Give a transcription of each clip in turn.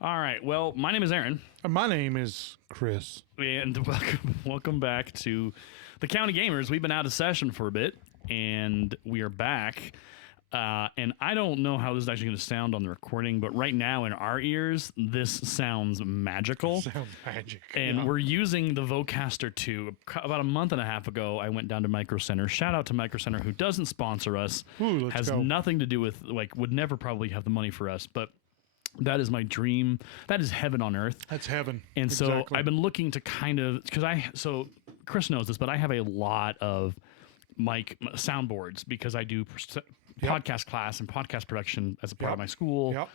All right. Well, my name is Aaron, My name is Chris. and welcome back to the County Gamers. We've been out of session for a bit, and we are back. And I don't know how this is actually going to sound on the recording, but right now in our ears, this sounds magical. Sounds magic. And we're using the Vocaster 2. About a month and a half ago, I went down to Micro Center. Shout out to Micro Center, who doesn't sponsor us. Ooh, has go. nothing to do with, would never probably have the money for us, but that is my dream. That is heaven on earth. That's heaven. And so I've been looking to kind of, so Chris knows this, but I have a lot of mic soundboards because I do podcast class and podcast production as a part of my school. Yep.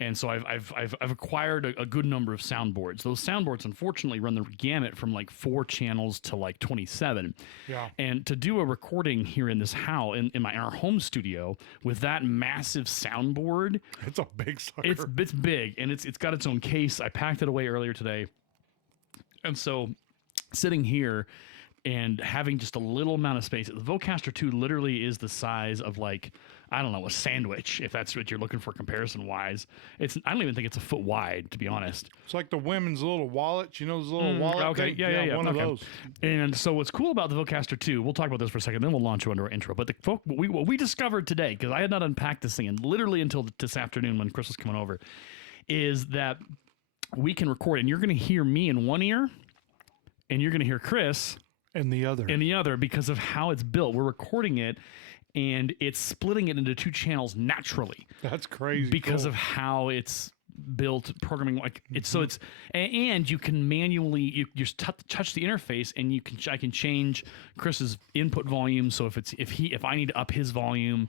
And so I've acquired a good number of soundboards. Those soundboards, unfortunately, run the gamut from like 4 channels to like 27. Yeah. And to do a recording here in this house, in our home studio, with that massive soundboard, It's a big sucker. it's big, and it's got its own case. I packed it away earlier today, and so sitting here and having just a little amount of space. The Vocaster 2 literally is the size of, like, I don't know, a sandwich, if that's what you're looking for comparison wise. I don't even think it's a foot wide, to be honest. It's like the women's little wallets. You know those little wallet Okay, thing? yeah. One of those. And so what's cool about the Vocaster 2, we'll talk about this for a second, then we'll launch you into our intro. But what we discovered today, because I had not unpacked this thing, and literally until this afternoon when Chris was coming over, is that we can record, and you're going to hear me in one ear, and you're going to hear Chris And the other. in the other because of how it's built. We're recording it, and it's splitting it into 2 channels naturally That's crazy. because cool. of how it's built programming. Like it's so it's and you can manually you just touch the interface, and I can change Chris's input volume. So if I need to up his volume,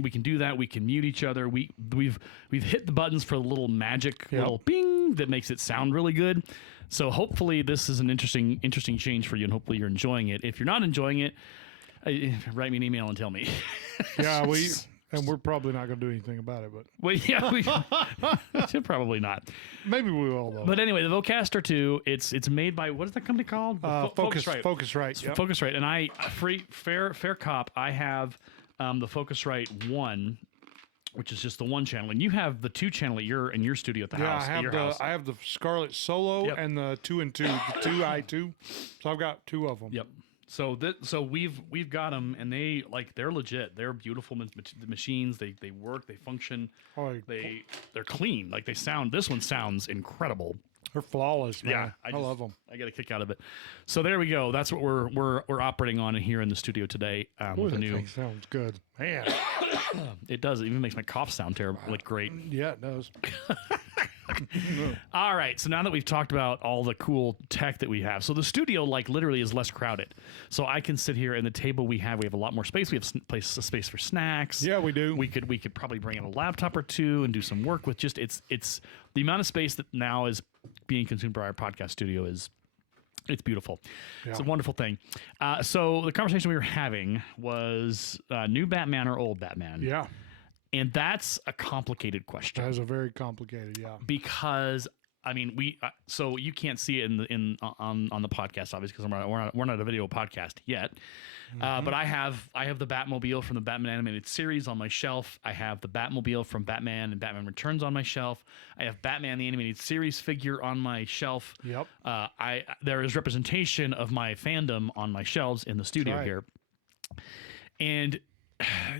we can do that. We can mute each other. We've hit the buttons for the little magic little bing that makes it sound really good. So hopefully this is an interesting change for you, and hopefully you're enjoying it. If you're not enjoying it, write me an email and tell me. Yeah, we're probably not going to do anything about it, but Well, yeah, we should probably not. maybe we will, though. But anyway, the Vocaster 2, it's made by, what is that company called? Focusrite. Yep. Focusrite. And I, fair cop, I have the Focusrite 1, which is just the 1 channel, and you have the 2 channel in your studio at the house. I have the Scarlet Solo and the 2 and 2, the 2i2. So I've got 2 of them. Yep. So we've got them, and they're legit. They're beautiful machines. They work. They function. They're clean. Like they sound. This one sounds incredible. They're flawless, man. Yeah, I love them. I get a kick out of it. So there we go. That's what we're operating on here in the studio today. With the new. Thing sounds good, man. It does. It even makes my cough sound terrible. Like great. Yeah, it does. All right. So now that we've talked about all the cool tech that we have, so the studio literally is less crowded. So I can sit here, and the table we have a lot more space. We have space for snacks. Yeah, we do. We could probably bring in a laptop or 2 and do some work with just it's the amount of space that now is being consumed by our podcast studio is. It's beautiful. Yeah. It's a wonderful thing. So the conversation we were having was new Batman or old Batman. Yeah. And that's a complicated question. That is a very complicated, yeah. Because I mean, so you can't see it on the podcast, obviously, because we're not a video podcast yet. But I have the Batmobile from the Batman animated series on my shelf. I have the Batmobile from Batman and Batman Returns on my shelf. I have Batman the animated series figure on my shelf. Yep. There is representation of my fandom on my shelves in the studio here, and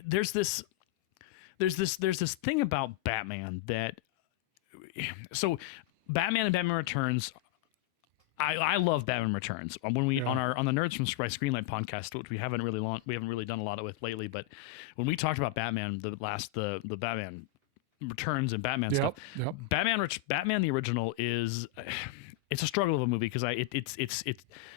there's this thing about Batman that so Batman and Batman Returns. I love Batman Returns. When we on the Nerds from Screenlight podcast, which we haven't really done a lot with lately, but when we talked about Batman, the Batman Returns and Batman stuff, Batman the original is. It's a struggle of a movie because it's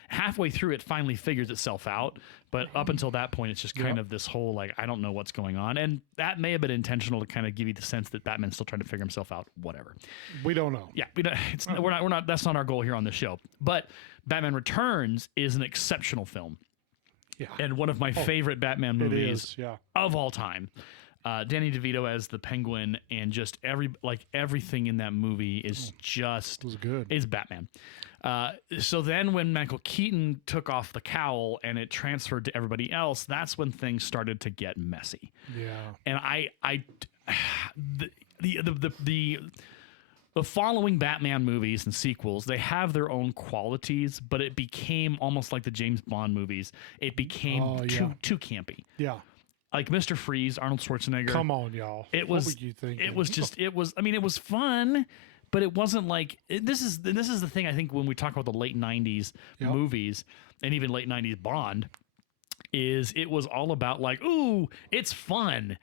halfway through it finally figures itself out, but up until that point it's just kind of this whole like I don't know what's going on, and that may have been intentional to kind of give you the sense that Batman's still trying to figure himself out. Whatever, we don't know. Yeah, we're not. That's not our goal here on this show. But Batman Returns is an exceptional film, and one of my favorite Batman movies of all time. Danny DeVito as the Penguin, and just everything in that movie is is Batman. So then when Michael Keaton took off the cowl and it transferred to everybody else, that's when things started to get messy. Yeah. And the the following Batman movies and sequels, they have their own qualities, but it became almost like the James Bond movies. It became too campy. Yeah. Like Mr. Freeze, Arnold Schwarzenegger. Come on, y'all. What were you thinking? It was fun, but it wasn't like this is the thing I think when we talk about the late 90s movies and even late 90s Bond is it was all about like, ooh, it's fun.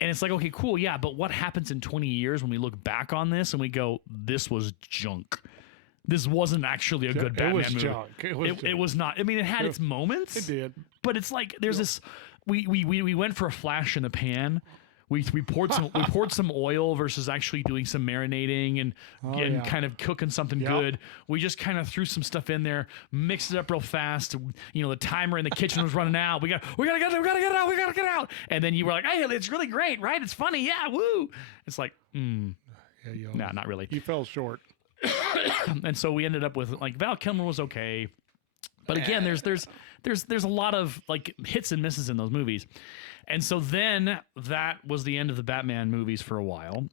And it's like, okay, cool, yeah, but what happens in 20 years when we look back on this and we go, this was junk. This wasn't actually a good Batman movie. Junk. It was not. I mean, it had its moments. It did. But it's like there's this we went for a flash in the pan. We poured some oil versus actually doing some marinating and kind of cooking something good. We just kind of threw some stuff in there, mixed it up real fast. You know, the timer in the kitchen was running out. We gotta get out. And then you were like, hey, it's really great, right? It's funny, yeah, woo. It's like, nah, not really. You fell short. And so we ended up with like Val Kilmer was okay, but again, there's a lot of like hits and misses in those movies. And so then that was the end of the Batman movies for a while.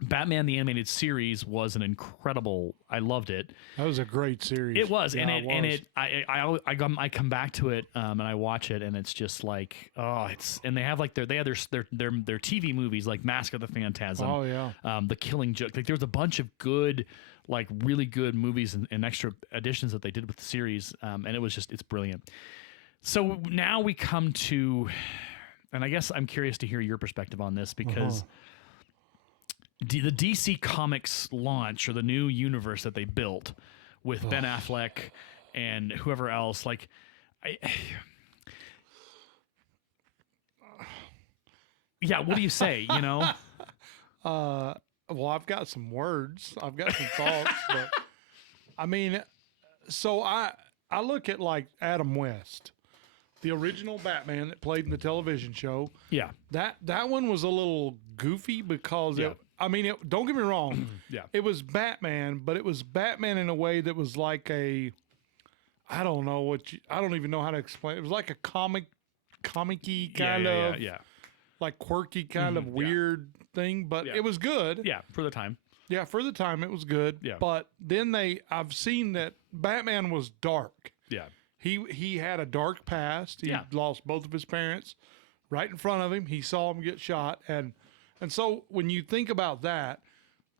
Batman the Animated Series was an incredible. I loved it. That was a great series. It was, I come back to it and I watch it, and it's just like and they have like their TV movies like Mask of the Phantasm. Oh yeah. The Killing Joke. Like there's a bunch of good, like really good movies and extra additions that they did with the series, and it's brilliant. So now we come to, and I guess I'm curious to hear your perspective on this because the DC Comics launch or the new universe that they built with Ben Affleck and whoever else, like, what do you say, you know? Well, I've got some words. I've got some thoughts, but I mean, so I look at like Adam West. The original Batman that played in the television show. Yeah. That one was a little goofy because don't get me wrong. It was Batman, but it was Batman in a way that was like I don't even know how to explain. It was like a comic-y kind of like quirky kind of weird thing, but it was good. Yeah, for the time. Yeah, for the time it was good. Yeah. But then I've seen that Batman was dark. Yeah. He had a dark past. He lost both of his parents right in front of him. He saw them get shot. And so when you think about that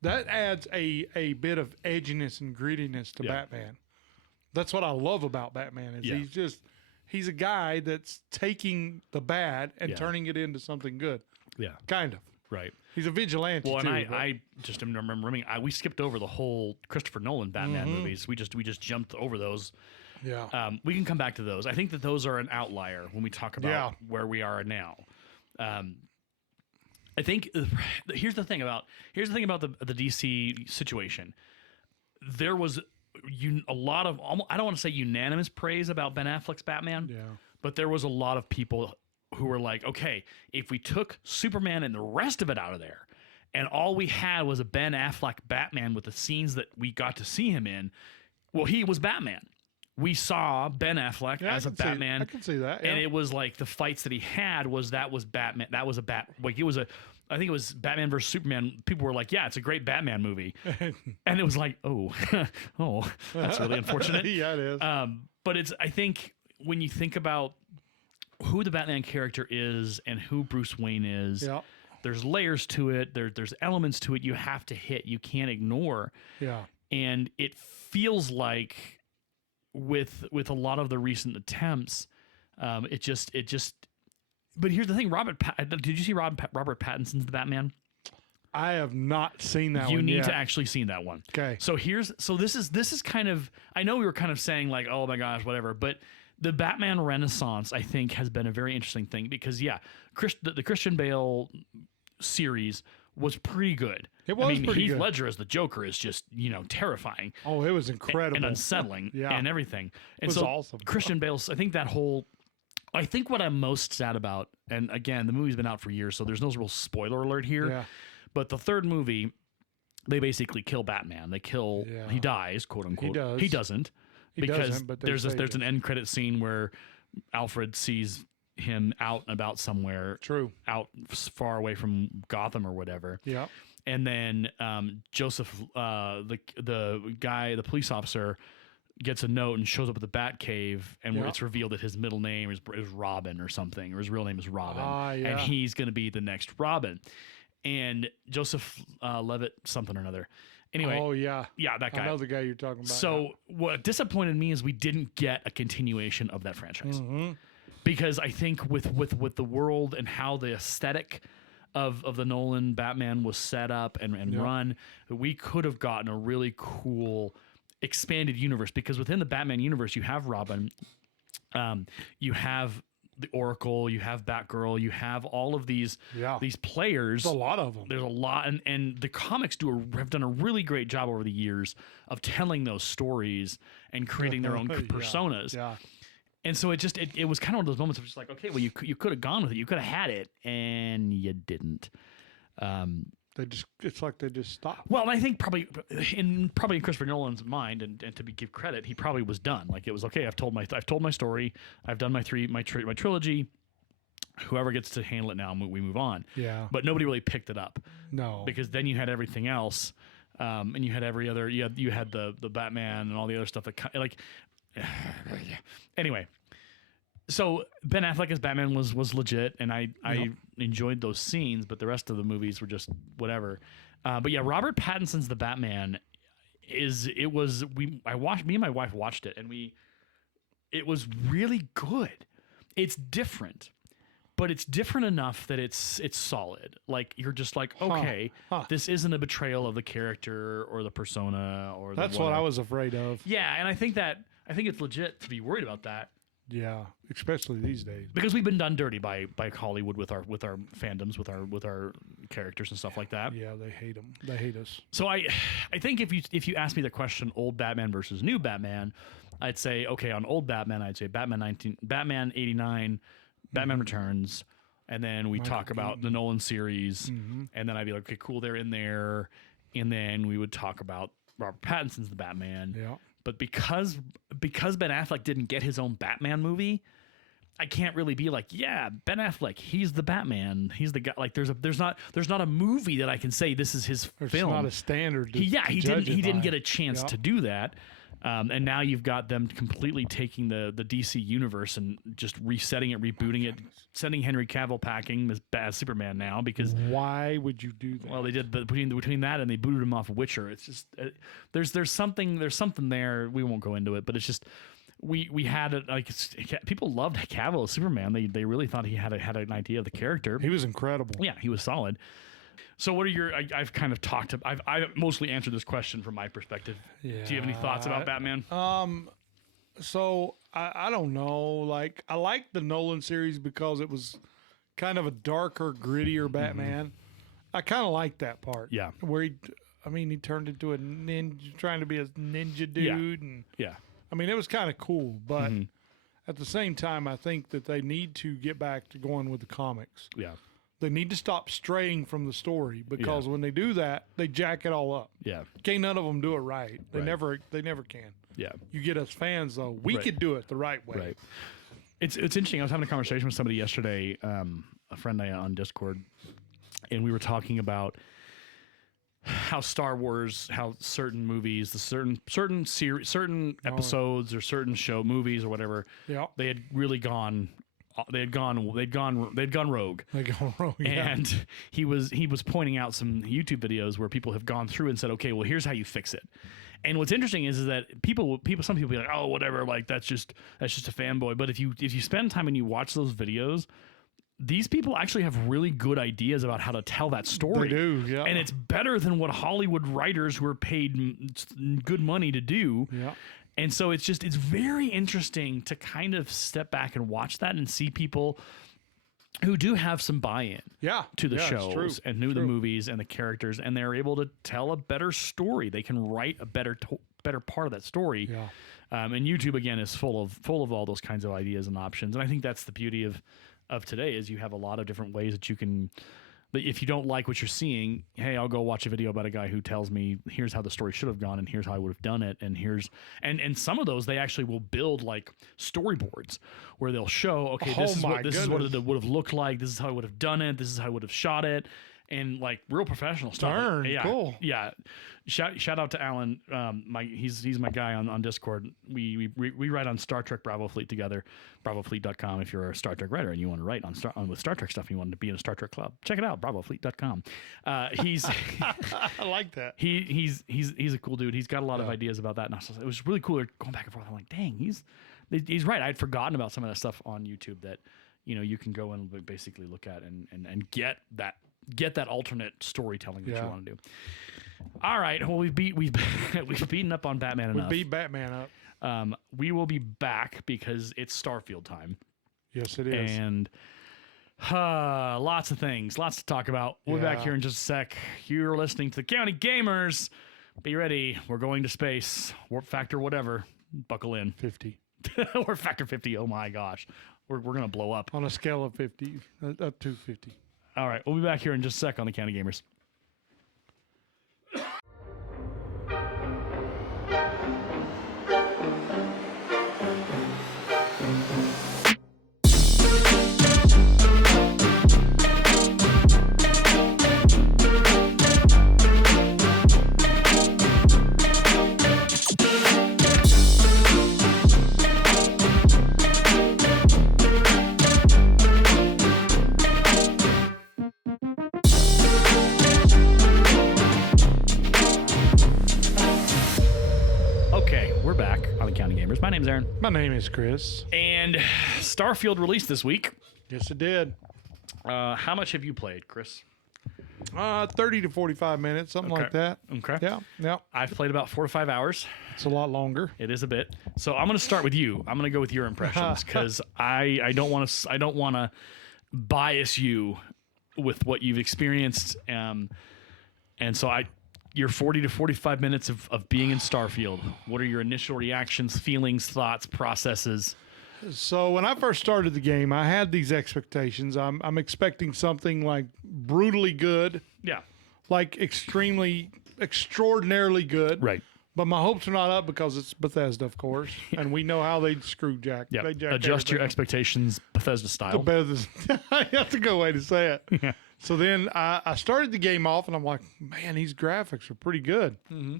adds a bit of edginess and grittiness to Batman. That's what I love about Batman is he's a guy that's taking the bad and turning it into something good. Yeah. Kind of. Right. He's a vigilante too. Well, and I just am remembering, we skipped over the whole Christopher Nolan Batman movies. We just jumped over those. Yeah. We can come back to those. I think that those are an outlier when we talk about where we are now. I think here's the thing about the DC situation. There was a lot of, I don't want to say unanimous praise about Ben Affleck's Batman, but there was a lot of people who were like, okay, if we took Superman and the rest of it out of there, and all we had was a Ben Affleck Batman with the scenes that we got to see him in, well, he was Batman. We saw Ben Affleck as a Batman. I can see that. And it was like the fights that he had was Batman. That was I think it was Batman versus Superman. People were like, yeah, it's a great Batman movie. And it was like, oh, that's really unfortunate. Yeah, it is. But I think when you think about who the Batman character is and who Bruce Wayne is, there's layers to it. There's elements to it you have to hit. You can't ignore. Yeah. And it feels like with a lot of the recent attempts, it just. But here's the thing, did you see Robert Pattinson's The Batman? I have not seen that one. You need to actually see that one. Okay. So this is kind of, I know we were kind of saying like, oh my gosh, whatever, but the Batman Renaissance, I think, has been a very interesting thing because the Christian Bale series was pretty good. It was pretty good. Heath Ledger as the Joker is just, terrifying. Oh, it was incredible. And unsettling and everything. And it was awesome. Christian Bale's, I think what I'm most sad about, and again, the movie's been out for years, so there's no real spoiler alert here. Yeah. But the third movie, they basically kill Batman. He dies, quote unquote. He doesn't. But there's an end credit scene where Alfred sees him out and about somewhere. True. Out far away from Gotham or whatever. Yeah. and then Joseph, the police officer, gets a note and shows up at the Batcave, and where it's revealed that his middle name is Robin or something, or his real name is Robin, and he's going to be the next Robin. And Joseph Levitt something or another. Anyway, that guy. I know the guy you're talking about. So what disappointed me is we didn't get a continuation of that franchise, because I think with the world and how the aesthetic of the Nolan Batman was set up and run, we could have gotten a really cool expanded universe, because within the Batman universe you have Robin, you have the Oracle, you have Batgirl, you have all of these players. There's a lot of them. There's a lot, and the comics have done a really great job over the years of telling those stories and creating their own personas. And so it was kind of one of those moments of just like, okay, well, you could have gone with it, you could have had it, and you didn't. It's like they just stopped. Well, I think probably in Christopher Nolan's mind, and to give credit, he probably was done. Like, it was okay. I've told my story. I've done my trilogy. Whoever gets to handle it now, we move on. Yeah. But nobody really picked it up. No. Because then you had everything else, and you had every other. You had the Batman and all the other stuff that like. Anyway. So Ben Affleck as Batman was legit, and I enjoyed those scenes, but the rest of the movies were just whatever. But yeah, Robert Pattinson's The Batman me and my wife watched it, and it was really good. It's different, but it's different enough that it's solid. Like, you're just like, okay, this isn't a betrayal of the character or the persona or that's what I was afraid of. Yeah, and I think it's legit to be worried about that. Yeah, especially these days, because we've been done dirty by Hollywood with our fandoms, with our characters and stuff like that. Yeah, they hate them. They hate us. So I think if you ask me the question, old Batman versus new Batman, I'd say, okay, on old Batman, I'd say Batman 89, Batman Returns, and then we talk about the Nolan series, and then I'd be like, okay, cool, they're in there, and then we would talk about Robert Pattinson's The Batman. Yeah. But because Ben Affleck didn't get his own Batman movie, I can't really be like, yeah, Ben Affleck, he's the Batman, he's the guy. Like, there's not a movie that I can say this is his film. It's not a standard. He didn't get a chance to do that. And now you've got them completely taking the DC universe and just resetting it, rebooting it, sending Henry Cavill packing as Superman now, because why would you do that? Well, they did between that and they booted him off of Witcher. It's just there's something there. We won't go into it, but it's just we had it, like, people loved Cavill as Superman. They really thought he had an idea of the character. He was incredible. Yeah, he was solid. So what are your? I've kind of talked. I've mostly answered this question from my perspective. Yeah. Do you have any thoughts about Batman? So I don't know. Like, I like the Nolan series because it was kind of a darker, grittier Batman. I kind of like that part. Yeah. Where he turned into a ninja, trying to be a ninja dude, and I mean, it was kind of cool. But at the same time, I think that they need to get back to going with the comics. Yeah. They need to stop straying from the story, because when they do that, they jack it all up. Yeah. Can't none of them do it right. They never can. Yeah. You get us fans, though. We could do it the right way. Right. It's interesting. I was having a conversation with somebody yesterday, a friend on Discord, and we were talking about how Star Wars, how certain movies, certain series, certain episodes or certain movies or whatever, they had really gone. They'd gone rogue. They go rogue, yeah. And he was pointing out some YouTube videos where people have gone through and said, okay, well, here's how you fix it. And what's interesting is that some people be like, oh, whatever, like that's just a fanboy. But if you spend time and you watch those videos, these people actually have really good ideas about how to tell that story. They do, yeah. And it's better than what Hollywood writers who are paid good money to do. Yeah. And so it's very interesting to kind of step back and watch that and see people who do have some buy-in to the shows and knew the movies and the characters, and they're able to tell a better story. They can write a better part of that story. Yeah. And YouTube, again, is full of all those kinds of ideas and options. And I think that's the beauty of today, is you have a lot of different ways that you can. If you don't like what you're seeing, hey, I'll go watch a video about a guy who tells me here's how the story should have gone and here's how I would have done it, and and some of those they actually will build like storyboards where they'll show, okay, this is what it would have looked like, this is how I would have done it, this is how I would have shot it, and like real professional stuff. Darn, yeah, cool. Yeah. Shout out to Alan. He's my guy on Discord. We write on Star Trek Bravo Fleet together. BravoFleet.com. If you're a Star Trek writer and you want to write with Star Trek stuff, and you want to be in a Star Trek club, check it out. BravoFleet.com. He's I like that. He's a cool dude. He's got a lot of ideas about that, and it was really cool going back and forth. I'm like, dang, he's right. I'd forgotten about some of that stuff on YouTube that you can go and basically look at and get that alternate storytelling that you want to do. All right. Well, we've beaten up on Batman enough. We beat Batman up. We will be back because it's Starfield time. Yes, it is. And lots of things, lots to talk about. We'll be back here in just a sec. You're listening to the County Gamers. Be ready. We're going to space. Warp factor, whatever. Buckle in. 50. Warp factor 50. Oh my gosh. We're going to blow up. On a scale of 50, up to 50. All right. We'll be back here in just a sec on the County Gamers. My name's Aaron. My name is Chris. And Starfield released this week. Yes, it did. How much have you played, Chris? 30 to 45 minutes, something like that. Okay. Yeah. I've played about 4 to 5 hours. It's a lot longer. It is a bit. So I'm going to start with you. I'm going to go with your impressions because I don't want to bias you with what you've experienced. And so your 40 to 45 minutes of being in Starfield. What are your initial reactions, feelings, thoughts, processes? So when I first started the game, I had these expectations. I'm expecting something like brutally good. Yeah. Like extraordinarily good. Right. But my hopes are not up because it's Bethesda, of course. And we know how they screw Jack. Yeah. They jack Adjust your everything. expectations Bethesda style. That's a good way to say it. Yeah. So then I started the game off, and I'm like, man, these graphics are pretty good. Mm-hmm.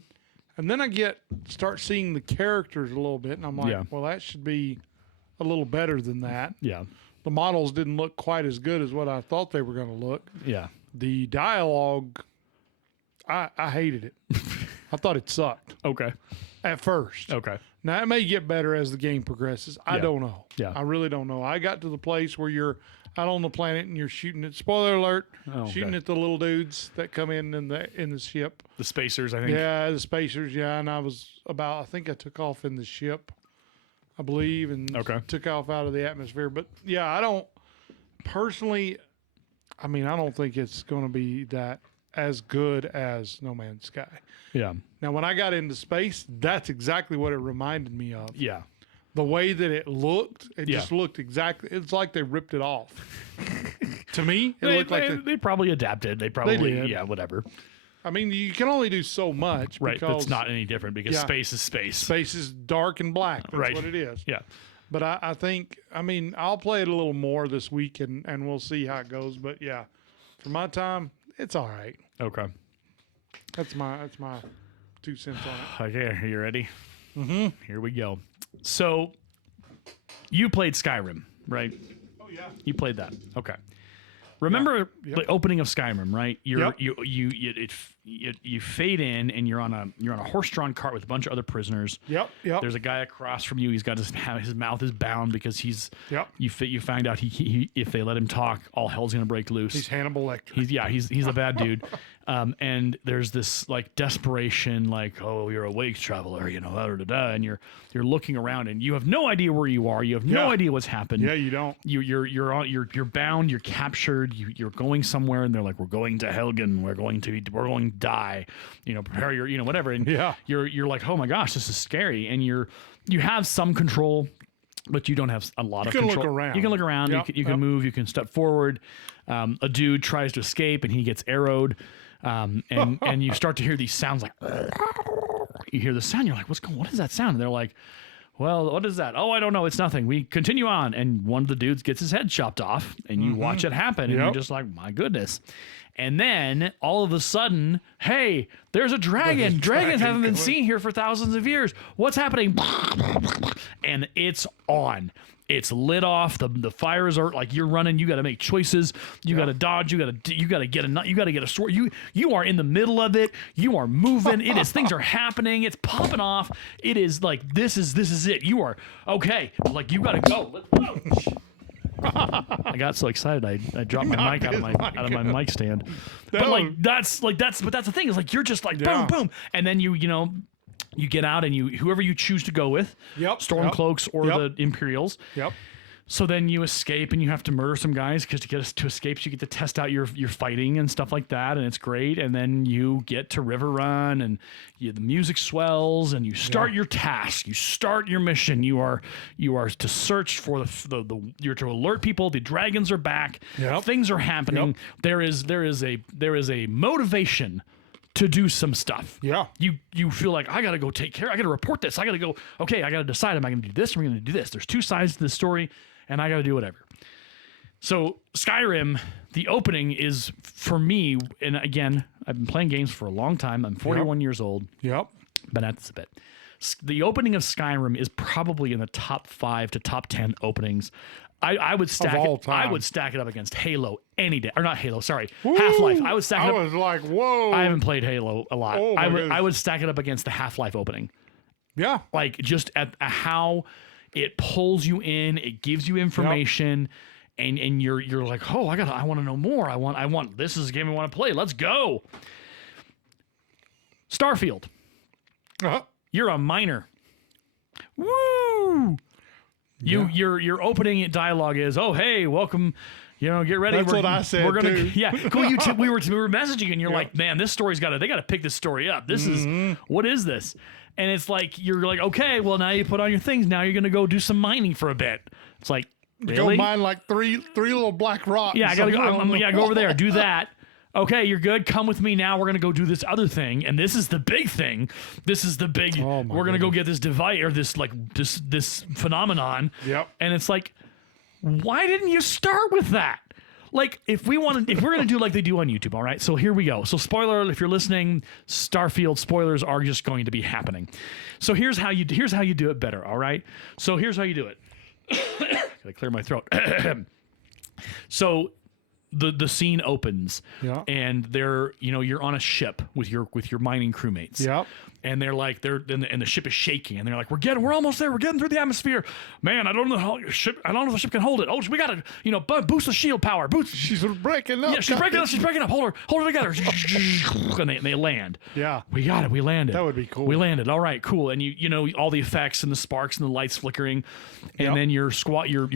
And then I start seeing the characters a little bit, and I'm like, well, that should be a little better than that. Yeah. The models didn't look quite as good as what I thought they were going to look. Yeah. The dialogue, I hated it. I thought it sucked. Okay. At first. Okay. Now, it may get better as the game progresses. I don't know. Yeah. I really don't know. I got to the place where you're out on the planet and you're shooting at, spoiler alert, shooting at the little dudes that come in the ship. The spacers, I think. Yeah, the spacers, yeah. And I think I took off in the ship, I believe, and took off out of the atmosphere. But, yeah, I don't think it's going to be that as good as No Man's Sky. Yeah. Now, when I got into space, that's exactly what it reminded me of. Yeah. The way that it looked, it just looked exactly. It's like they ripped it off. To me, it looked like they probably adapted. They did. Yeah, whatever. I mean, you can only do so much, Right. Because It's not any different because space is space. Space is dark and black. That's what it is. Yeah. But I think, I'll play it a little more this week, and we'll see how it goes. But yeah, for my time, it's all right. Okay. That's my 2 cents on it. Okay, are you ready? Mm-hmm. Here we go. So, you played Skyrim, right? Oh yeah. You played that. Okay. Remember the opening of Skyrim, right? You fade in and you're on a horse-drawn cart with a bunch of other prisoners. Yep. There's a guy across from you. He's got his mouth is bound because he's. Yep. You find out he if they let him talk, all hell's gonna break loose. He's Hannibal Lecter. He's a bad dude. And there's this like desperation, like, oh, you're a wake traveler, and you're looking around and you have no idea where you are. You have no idea what's happened. Yeah, you don't. You're bound. You're captured. You're going somewhere, and they're like, we're going to Helgen. We're going to die. Prepare your whatever. And you're like, oh my gosh, this is scary. And you have some control, but you don't have a lot of control. You can look around. You can look around. Yep. You can move. You can step forward. A dude tries to escape, and he gets arrowed. And you start to hear these sounds like you hear the sound. You're like, what is that sound? And they're like, well, what is that? Oh, I don't know. It's nothing. We continue on. And one of the dudes gets his head chopped off and you watch it happen and you're just like, my goodness. And then all of a sudden, hey, there's a dragon. Dragons haven't been seen here for thousands of years. What's happening? And it's on. It's lit off. The fires are like you're running. You got to make choices. You got to dodge. You got to get a sword. You are in the middle of it. You are moving. It is things are happening. It's popping off. It is like this is it. You are okay. Like you got to go. Let's go. I got so excited I dropped my mic out of my mic stand. But that's the thing is like you're just like boom boom, and then you get out and whoever you choose to go with, Stormcloaks or the Imperials. Yep. So then you escape and you have to murder some guys because to get us to escape, so you get to test out your fighting and stuff like that, and it's great. And then you get to River Run and the music swells and you start your task. You start your mission. You are to search for you're to alert people. The dragons are back. Yep. Things are happening. Yep. There is a motivation to do some stuff. Yeah. You feel like I got to go take care. I got to report this. I got to go. Okay, I got to decide. Am I going to do this? Or am I going to do this? There's two sides to the story, and I got to do whatever. So Skyrim, the opening is for me, and again, I've been playing games for a long time. I'm 41 years old. Yep. Been at this a bit. The opening of Skyrim is probably in the top 5 to top 10 openings. I would stack it. I would stack it up against Halo any day, or not Halo. Sorry, Half-Life. I would stack it up. I was like, whoa! I haven't played Halo a lot. Oh, I would stack it up against the Half-Life opening. Yeah, like just at how it pulls you in, it gives you information, and you're like, oh, I want to know more. I want this is a game I want to play. Let's go. Starfield. You're a miner. Woo! Your opening dialogue is, oh hey, welcome, get ready. That's what I said. We're gonna too. Cool. We were they messaging and you're like, man, this story's they gotta pick this story up. This is what is this? And it's like you're like, okay, well now you put on your things. Now you're gonna go do some mining for a bit. It's like really? Go mine like three little black rocks. Yeah, I gotta go. Go over there, do that. Okay, you're good. Come with me now. We're going to go do this other thing. And this is the big thing. This is the big, we're going to go get this device or this phenomenon. Yep. And it's like, why didn't you start with that? Like if we're going to do like they do on YouTube. All right. So here we go. So spoiler, if you're listening, Starfield spoilers are just going to be happening. So here's how you do it better. All right. So here's how you do it. Gotta clear my throat. So the scene opens, and you're on a ship with your mining crewmates. Yep. And they're like and the ship is shaking, and they're like, we're almost there. We're getting through the atmosphere. Man, I don't know if the ship can hold it. Oh, we gotta boost the shield power. Boost. She's breaking up. Yeah, she's breaking up. She's breaking up. Hold her together. And they land. Yeah. We got it. We landed. That would be cool. We landed. All right, cool. And you know all the effects and the sparks and the lights flickering, and then your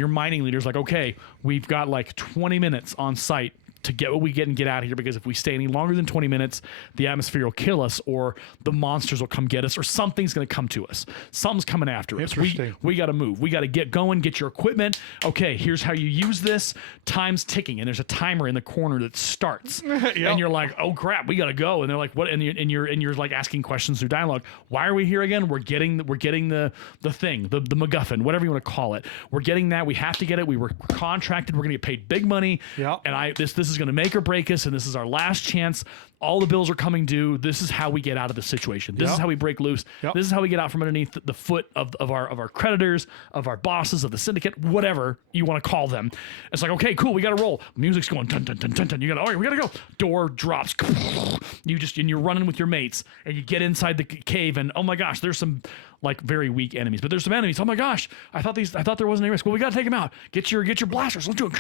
mining leader's like, okay, we've got like 20 minutes on site to get what we get and get out of here, because if we stay any longer than 20 minutes, the atmosphere will kill us, or the monsters will come get us, or something's going to come to us. Something's coming after us. We got to move. We got to get going, get your equipment. Okay, here's how you use this. Time's ticking, and there's a timer in the corner that starts. And you're like, oh crap, we got to go. And they're like, what? And you're like asking questions through dialogue. Why are we here again? We're getting the thing, the MacGuffin, whatever you want to call it. We're getting that. We have to get it. We were contracted. We're going to get paid big money. Yeah. And this is going to make or break us, and this is our last chance. All the bills are coming due. This is how we get out of the situation. This is how we break loose. This is how we get out from underneath the foot of our creditors, of our bosses, of the syndicate, whatever you want to call them. It's like, okay, cool, we got to roll. Music's going dun dun dun dun dun. You got, all right, we got to go. Door drops. And you're running with your mates, and you get inside the cave, and oh my gosh, there's some like very weak enemies, but there's some enemies. Oh my gosh, I thought there wasn't any risk. Well, we got to take them out. Get your blasters. Let's do it.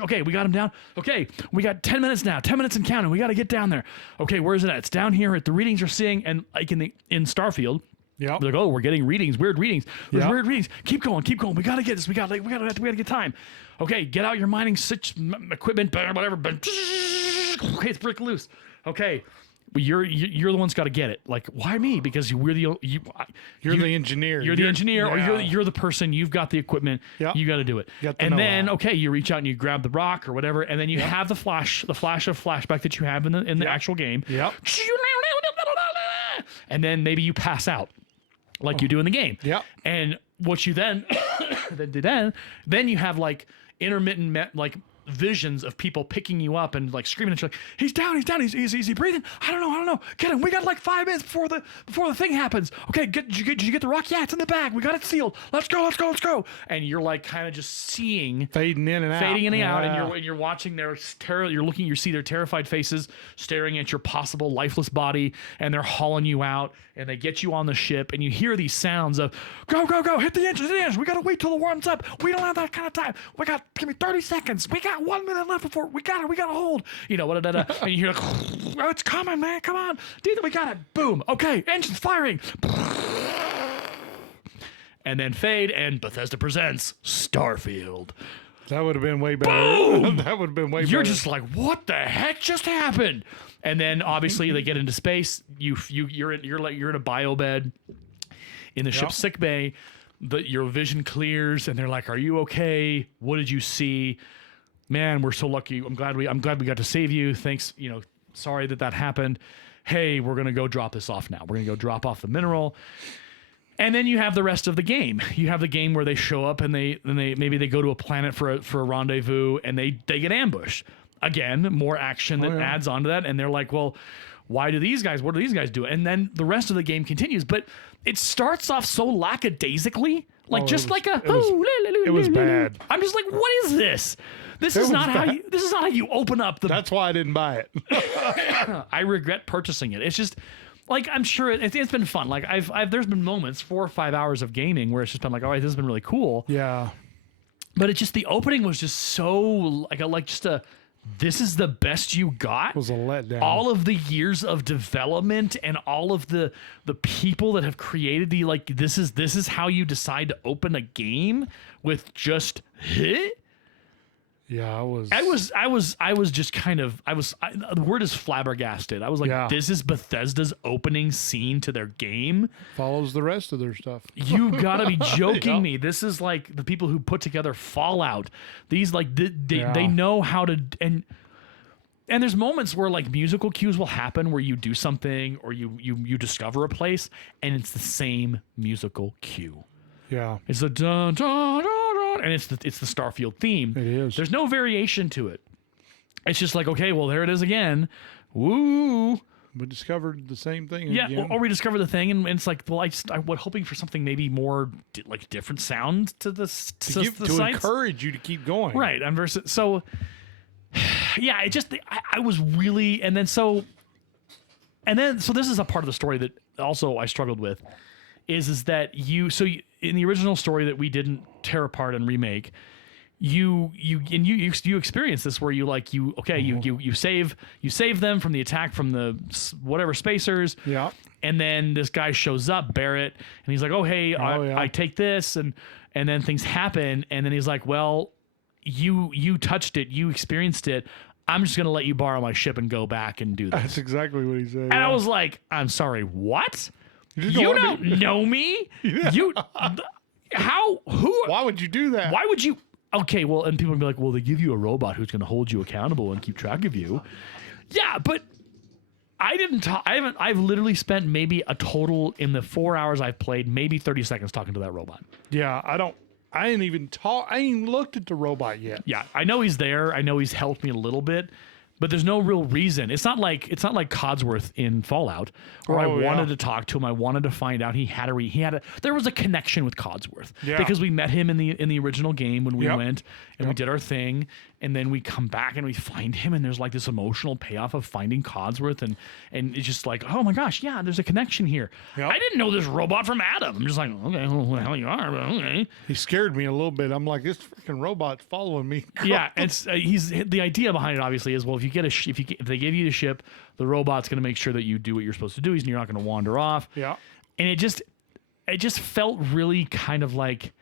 Okay, we got them down. Okay, we got 10 minutes now. 10 minutes and counting. We got to get down there. Okay, where is it at? It's down here at the readings you're seeing, and like in Starfield. Yeah. They're like, oh, we're getting readings, weird readings. There's weird readings. Keep going. We got to get this. We got to get time. Okay, get out your mining equipment, whatever. Okay, it's break loose. Okay. You're the one's got to get it. Like, why me? Because you're the engineer. You're the engineer, or you're the person. You've got the equipment. Yep. You got to do it. And then you reach out and you grab the rock or whatever, and then you have the flash of flashback that you have in the actual game. Yep. And then maybe you pass out, like you do in the game. Yep. And what you then then you have like intermittent visions of people picking you up and like screaming at you like, he's down, is he breathing? I don't know, get him, we got like 5 minutes before the thing happens. Okay, did you get the rock? Yeah, it's in the bag, we got it sealed, let's go. And you're like kind of just seeing fading in and out, and you're watching their you see their terrified faces staring at your possible lifeless body, and they're hauling you out, and they get you on the ship, and you hear these sounds of go, hit the engines, we gotta wait till the warms up, we don't have that kind of time, give me 30 seconds, we got 1 minute left before we gotta hold, and you hear like, oh, it's coming, man, come on, dude, we got it, boom, okay, engines firing, and then fade, and Bethesda presents Starfield. That would have been way better. Boom! That would have been way better. You're just like, what the heck just happened? And then obviously they get into space. You're in a bio bed in the ship's sick bay. Your vision clears, and they're like, "Are you okay? What did you see? Man, we're so lucky. I'm glad we got to save you. Thanks. Sorry that happened. Hey, we're gonna go drop this off now. We're gonna go drop off the mineral." And then you have the rest of the game. You have the game where they show up and they maybe they go to a planet for a rendezvous, and they get ambushed. Again, more action that adds on to that, and they're like, well, what do these guys do? And then the rest of the game continues, but it starts off so lackadaisically, like it was bad. I'm just like, what is this? This is not how you open up the. That's why I didn't buy it. I regret purchasing it. It's just like, I'm sure it's been fun. Like there's been moments, 4 or 5 hours of gaming where it's just been like, all right, this has been really cool. Yeah. But it just, the opening was just so this is the best you got. It was a letdown. All of the years of development and all of the people that have created this is how you decide to open a game with just hit. Yeah, I was just kind of, the word is flabbergasted. I was like, This is Bethesda's opening scene to their game. Follows the rest of their stuff. You gotta be joking me. This is like the people who put together Fallout. These they know how to, and there's moments where like musical cues will happen where you do something or you discover a place and it's the same musical cue. Yeah. It's the dun dun dun dun, and it's the Starfield theme. It is. There's no variation to it. It's just like, okay, well, there it is again. Woo! We discovered the same thing. Yeah, again. or we discover the thing, and it's like, well, I was hoping for something maybe more like different sound to the to encourage you to keep going. Right. So, yeah, it just I was really, so this is a part of the story that also I struggled with. Is that in the original story that we didn't tear apart and remake, you experience this where you save them from the attack from the whatever spacers, and then this guy shows up, Barrett, and he's like, oh hey, I take this, and then things happen, and then he's like, well, you touched it, you experienced it, I'm just gonna let you borrow my ship and go back and do this. That's exactly what he said. And I was like, I'm sorry, what? You don't know me? Why would you do that? Why would you? Okay, well, and people would be like, well, they give you a robot who's going to hold you accountable and keep track of you. Yeah, but I've literally spent maybe a total in the 4 hours I've played, maybe 30 seconds talking to that robot. Yeah, I ain't even looked at the robot yet. Yeah, I know he's there. I know he's helped me a little bit. But there's no real reason. It's not like Codsworth in Fallout, where I wanted to talk to him. I wanted to find out there was a connection with Codsworth because we met him in the original game when we went and we did our thing, and then we come back and we find him, and there's like this emotional payoff of finding Codsworth, and it's just like, oh my gosh, yeah, there's a connection here. Yep. I didn't know this robot from Adam. I'm just like, okay, well, who the hell you are, but okay. He scared me a little bit. I'm like, this freaking robot's following me. Yeah, it's the idea behind it obviously is, well, if they give you the ship, the robot's going to make sure that you do what you're supposed to do, and you're not going to wander off. Yeah, and it just felt really kind of like,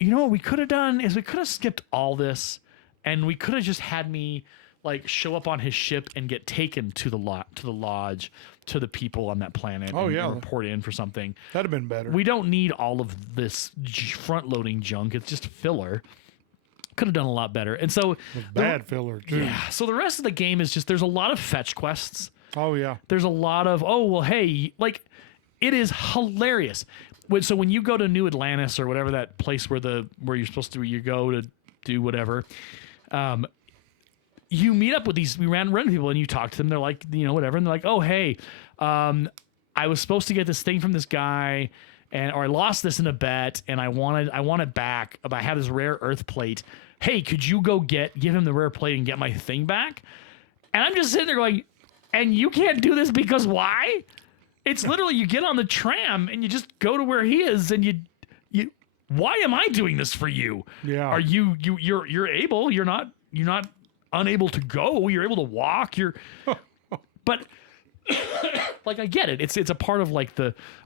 what we could have done is we could have skipped all this, and we could have just had me like show up on his ship and get taken to the lodge, to the people on that planet. And report in for something. That'd have been better. We don't need all of this front-loading junk. It's just filler. Could have done a lot better. And so bad filler too. Yeah. So the rest of the game is just, there's a lot of fetch quests. Oh yeah. There's a lot of, oh well, hey, like, it is hilarious. So when you go to New Atlantis or whatever that place where you're supposed to, you go to do whatever, You meet up with we ran into people and you talk to them. They're like, whatever. And they're like, oh, hey, I was supposed to get this thing from this guy or I lost this in a bet and I want it back, but I have this rare earth plate. Hey, could you go give him the rare plate and get my thing back? And I'm just sitting there going, and you can't do this because why? It's literally you get on the tram and you just go to where he is and you why am I doing this for you? Yeah. Are you're able, you're not unable to go, you're able to walk, but like I get it. It's a part of like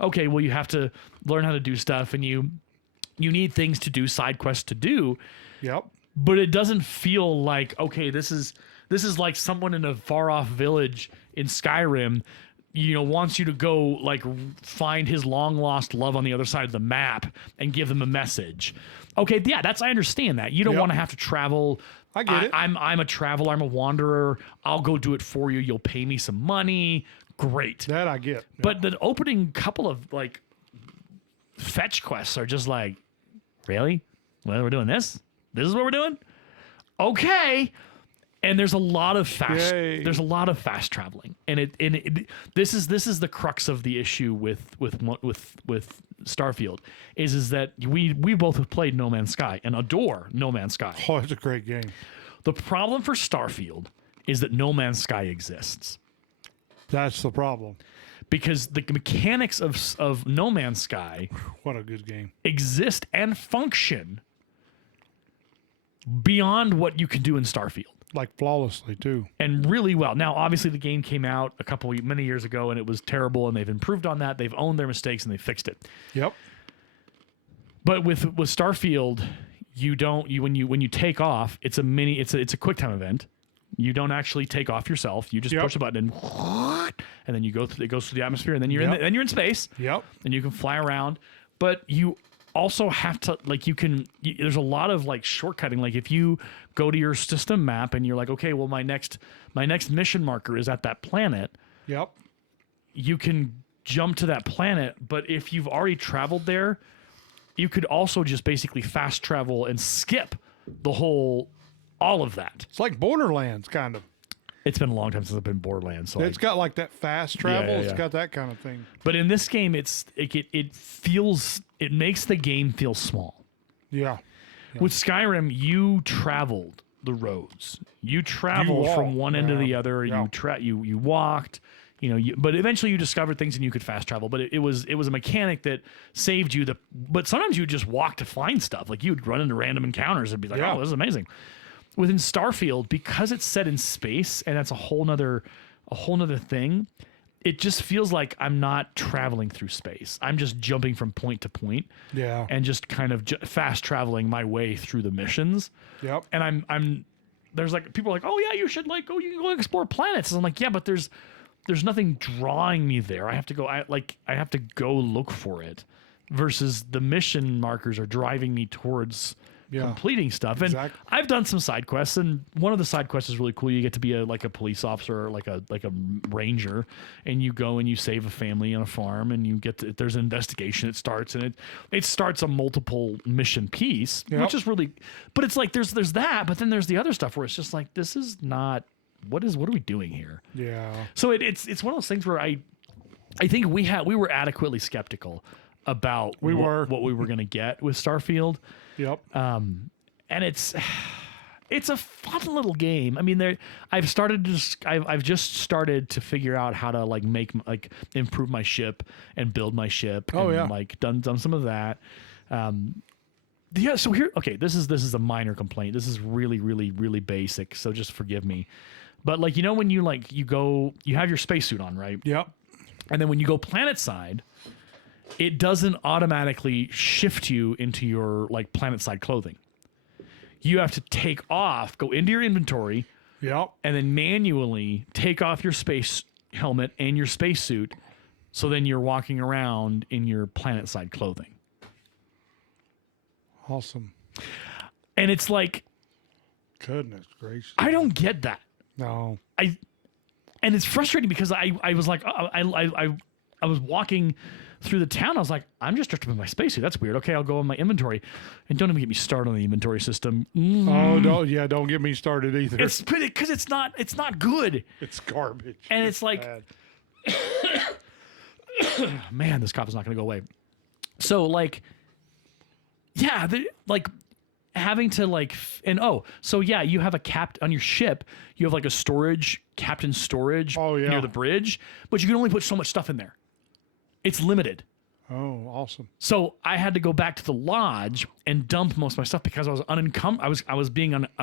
okay, well you have to learn how to do stuff and you need things to do, side quests to do. Yep. But it doesn't feel like, okay, this is like someone in a far off village in Skyrim, wants you to go like find his long lost love on the other side of the map and give them a message. Okay, yeah, I understand that. You don't want to have to travel. I get it. I'm a traveler, I'm a wanderer. I'll go do it for you. You'll pay me some money. Great. That I get. Yeah. But the opening couple of like fetch quests are just like, really? Well, we're doing this? This is what we're doing? Okay. And there's a lot of fast traveling. And this is the crux of the issue with Starfield is that we both have played No Man's Sky and adore No Man's Sky. Oh, it's a great game. The problem for Starfield is that No Man's Sky exists. That's the problem. Because the mechanics of No Man's Sky, what a good game, exist and function beyond what you can do in Starfield. Like flawlessly too. And really well. Now, obviously the game came out many years ago and it was terrible and they've improved on that. They've owned their mistakes and they fixed it. Yep. But with Starfield, when you take off, it's a QuickTime event. You don't actually take off yourself. You just push a button and then it goes through the atmosphere and then you're in space. Yep. And you can fly around. But you also have to there's a lot of like shortcutting. Like if you go to your system map and you're like, okay, well my next mission marker is at that planet. Yep. You can jump to that planet, but if you've already traveled there, you could also just basically fast travel and skip all of that. It's like Borderlands kind of. It's been a long time since I've been Borderlands. So it's got like that fast travel. Yeah. It's got that kind of thing. But in this game, it makes the game feel small. Yeah. With Skyrim, you traveled the roads. You traveled from one end to the other. Yeah. You walked. But eventually you discovered things and you could fast travel. But it was a mechanic that saved you. But sometimes you would just walk to find stuff. Like you'd run into random encounters and be like, oh, this is amazing. Within Starfield, because it's set in space and that's a whole nother thing, it just feels like I'm not traveling through space. I'm just jumping from point to point. Yeah. And just kind of fast traveling my way through the missions. Yep. And I'm there's like people are like, oh yeah, you should you can go explore planets. And I'm like, yeah, but there's nothing drawing me there. I have to go look for it, versus the mission markers are driving me towards completing stuff. And I've done some side quests, and one of the side quests is really cool. You get to be a police officer or like a ranger, and you go and you save a family on a farm, and there's an investigation. It starts, and it starts a multiple mission piece, which is really. But it's like there's that, but then there's the other stuff where it's just like, this is not. What are we doing here? Yeah. So it's one of those things where I think we were adequately skeptical about what we were going to get with Starfield. Yep. And it's a fun little game. I mean, I've just started to figure out how to improve my ship and build my ship. Done some of that. Yeah. So here, okay, this is a minor complaint. This is really, really, really basic. So just forgive me. But when you have your spacesuit on, right? Yep. And then when you go planet side, it doesn't automatically shift you into your planet side clothing. You have to go into your inventory, and then manually take off your space helmet and your spacesuit, so then you're walking around in your planet side clothing. Awesome. And it's like, goodness gracious, I don't get that. No. And it's frustrating because I was like, I was walking through the town. I was like, I'm just dressed up in my spacesuit. That's weird. Okay, I'll go in my inventory. And don't even get me started on the inventory system. Oh, no. Yeah, don't get me started either. It's pretty, because it's not good. It's garbage. And it's like, man, this cough is not going to go away. So like, yeah, like having to like, so yeah, you have a on your ship, you have like a captain storage near the bridge, but you can only put so much stuff in there. It's limited. Oh, awesome. So I had to go back to the lodge and dump most of my stuff because I was I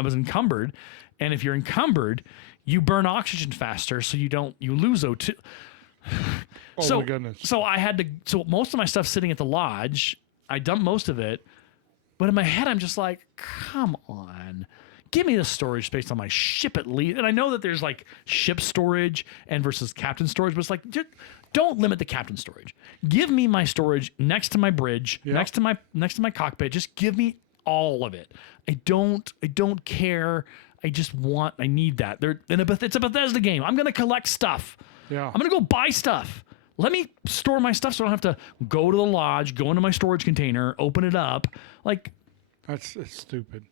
was encumbered. And if you're encumbered, you burn oxygen faster, so you lose O2. Oh my goodness. So so most of my stuff's sitting at the lodge. I dumped most of it. But in my head, I'm just like, come on, give me the storage space on my ship at least. And I know that there's like ship storage and versus captain storage, but it's like, just don't limit the captain storage. Give me my storage next to my bridge, next to my cockpit. Just give me all of it. I don't care. I need that. It's a Bethesda game. I'm gonna collect stuff. Yeah. I'm gonna go buy stuff. Let me store my stuff so I don't have to go to the lodge, go into my storage container, open it up. Like, it's stupid.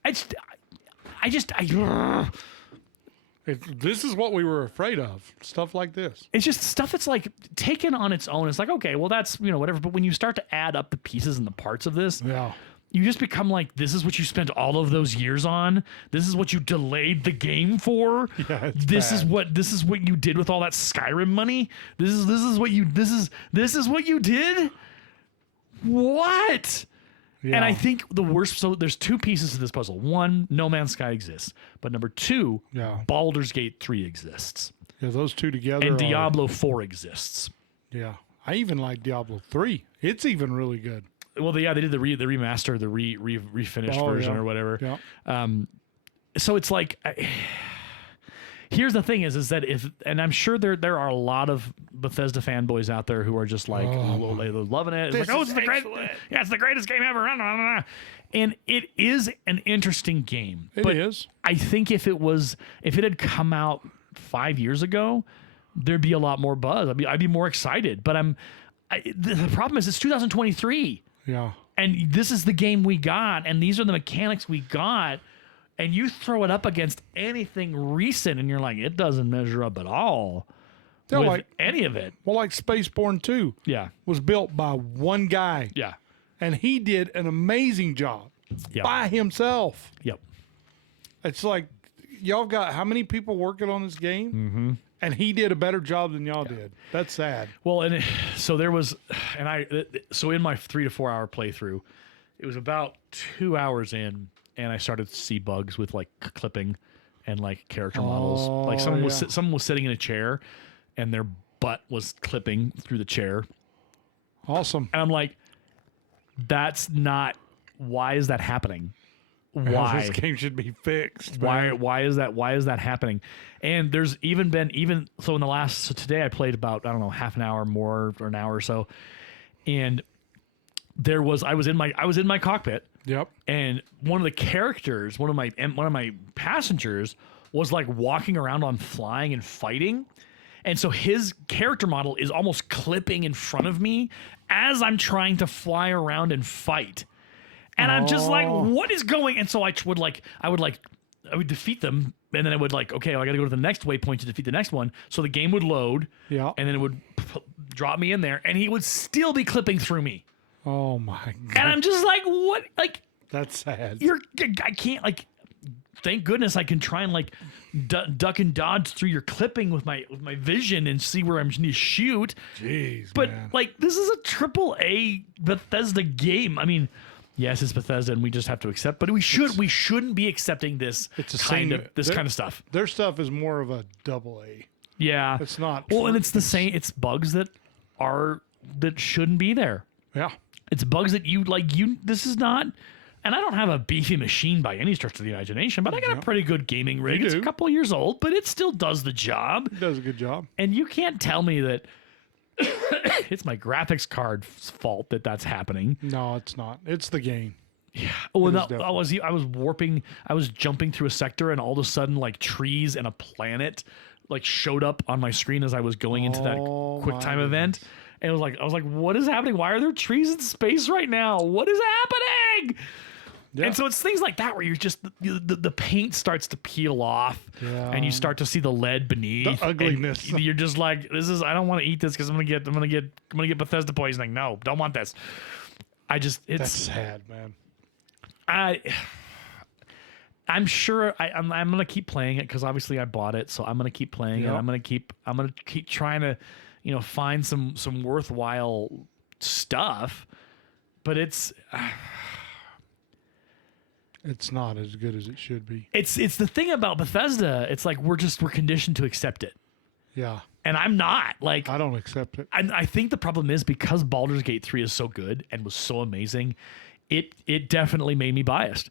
This is what we were afraid of. Stuff like this. It's just stuff that's like taken on its own. It's like, okay, well, that's, whatever. But when you start to add up the pieces and the parts of this, you just become like, this is what you spent all of those years on. This is what you delayed the game for. Yeah, this is what you did with all that Skyrim money. This is what you did. What? Yeah. And I think the worst. So there's two pieces to this puzzle. One, No Man's Sky exists, but number two, Baldur's Gate 3 exists. Yeah, those two together. And Diablo 4 exists. Yeah, I even like Diablo 3. It's even really good. Well, they did the remaster, the refinished version or whatever. Yeah. So it's like, here's the thing is that and I'm sure there are a lot of Bethesda fanboys out there who are just like, they're loving it. It's like, it's the greatest game ever. And it is an interesting game. It is. I think if it had come out 5 years ago, there'd be a lot more buzz. I'd be more excited. But the problem is it's 2023. Yeah. And this is the game we got, and these are the mechanics we got, and you throw it up against anything recent, and you're like, it doesn't measure up at all with any of it. Well, like Spaceborne 2 was built by one guy. Yeah. And he did an amazing job by himself. Yep. It's like, y'all got how many people working on this game? Mm-hmm. And he did a better job than y'all did. That's sad. Well, so in my 3 to 4 hour playthrough, it was about 2 hours in, and I started to see bugs with like clipping and like character models. Like someone was sitting in a chair, and their butt was clipping through the chair. Awesome. And I'm like, that's not. Why is that happening? Why this game should be fixed? Why is that happening? And there's even so in the last, so today I played about, I don't know, half an hour more or an hour or so, and I was in my cockpit. Yep. And one of the characters, one of my passengers was like walking around on flying and fighting. And so his character model is almost clipping in front of me as I'm trying to fly around and fight. And I'm just like, what is going? And so I would defeat them, and then I would like, okay, I got to go to the next waypoint to defeat the next one. So the game would load, and then it would drop me in there, and he would still be clipping through me. Oh my god! And I'm just like, what? Like, that's sad. I can't like. Thank goodness I can try and like duck and dodge through your clipping with my vision and see where I'm going to shoot. Jeez, but man. Like this is a AAA Bethesda game. I mean. Yes, it's Bethesda, and we just have to accept. But we shouldn't be accepting this kind of stuff. Their stuff is more of a AA. Yeah, it's not. Well, and it's the same. It's bugs that shouldn't be there. Yeah, it's bugs that This is not. And I don't have a beefy machine by any stretch of the imagination, but I got a pretty good gaming rig. It's a couple of years old, but it still does the job. It does a good job. And you can't tell me that. It's my graphics card's fault that's happening. No, it's not. It's the game. Yeah. Well, I was warping. I was jumping through a sector, and all of a sudden, like trees and a planet, like showed up on my screen as I was going into that quick time event, And I was like, what is happening? Why are there trees in space right now? What is happening? Yeah. And so it's things like that where you're just the paint starts to peel off, and you start to see the lead beneath, the ugliness. You're just like, I don't want to eat this because I'm gonna get Bethesda poisoning. No, don't want this. That's sad, man. I'm sure I'm gonna keep playing it because obviously I bought it, so I'm gonna keep playing it. I'm gonna keep trying to, find some worthwhile stuff, but it's not as good as it should be. It's the thing about Bethesda. It's like we're conditioned to accept it. Yeah. And I'm not. Like, I don't accept it. I think the problem is because Baldur's Gate 3 is so good and was so amazing, it definitely made me biased.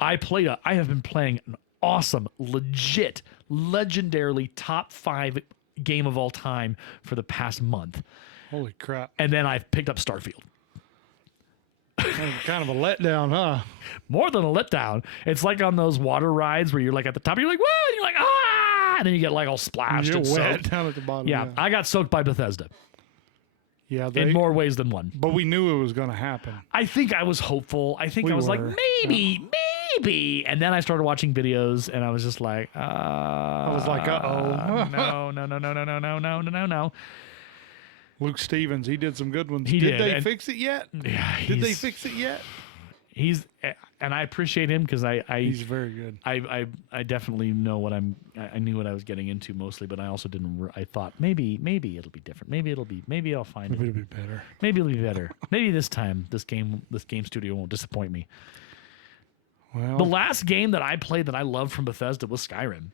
I have been playing an awesome, legit, legendarily top 5 game of all time for the past month. Holy crap. And then I've picked up Starfield. Kind of a letdown, huh? More than a letdown. It's like on those water rides where you're like at the top, you're like, whoa, and you're like, ah, and then you get like all splashed you're and wet soaked. down at the bottom. Yeah, I got soaked by Bethesda. Yeah, in more ways than one. But we knew it was going to happen. I think I was hopeful. I was like, maybe. And then I started watching videos, and I was just like, I was like, uh-oh. No. Luke Stevens, he did some good ones. Did they fix it yet? Yeah. Did they fix it yet? And I appreciate him because he's very good. I definitely know I knew what I was getting into mostly, but I also didn't. I thought maybe it'll be different. Maybe I'll find Maybe it'll be better. Maybe it'll be better. Maybe this time this game studio won't disappoint me. Well, the last game that I played that I loved from Bethesda was Skyrim.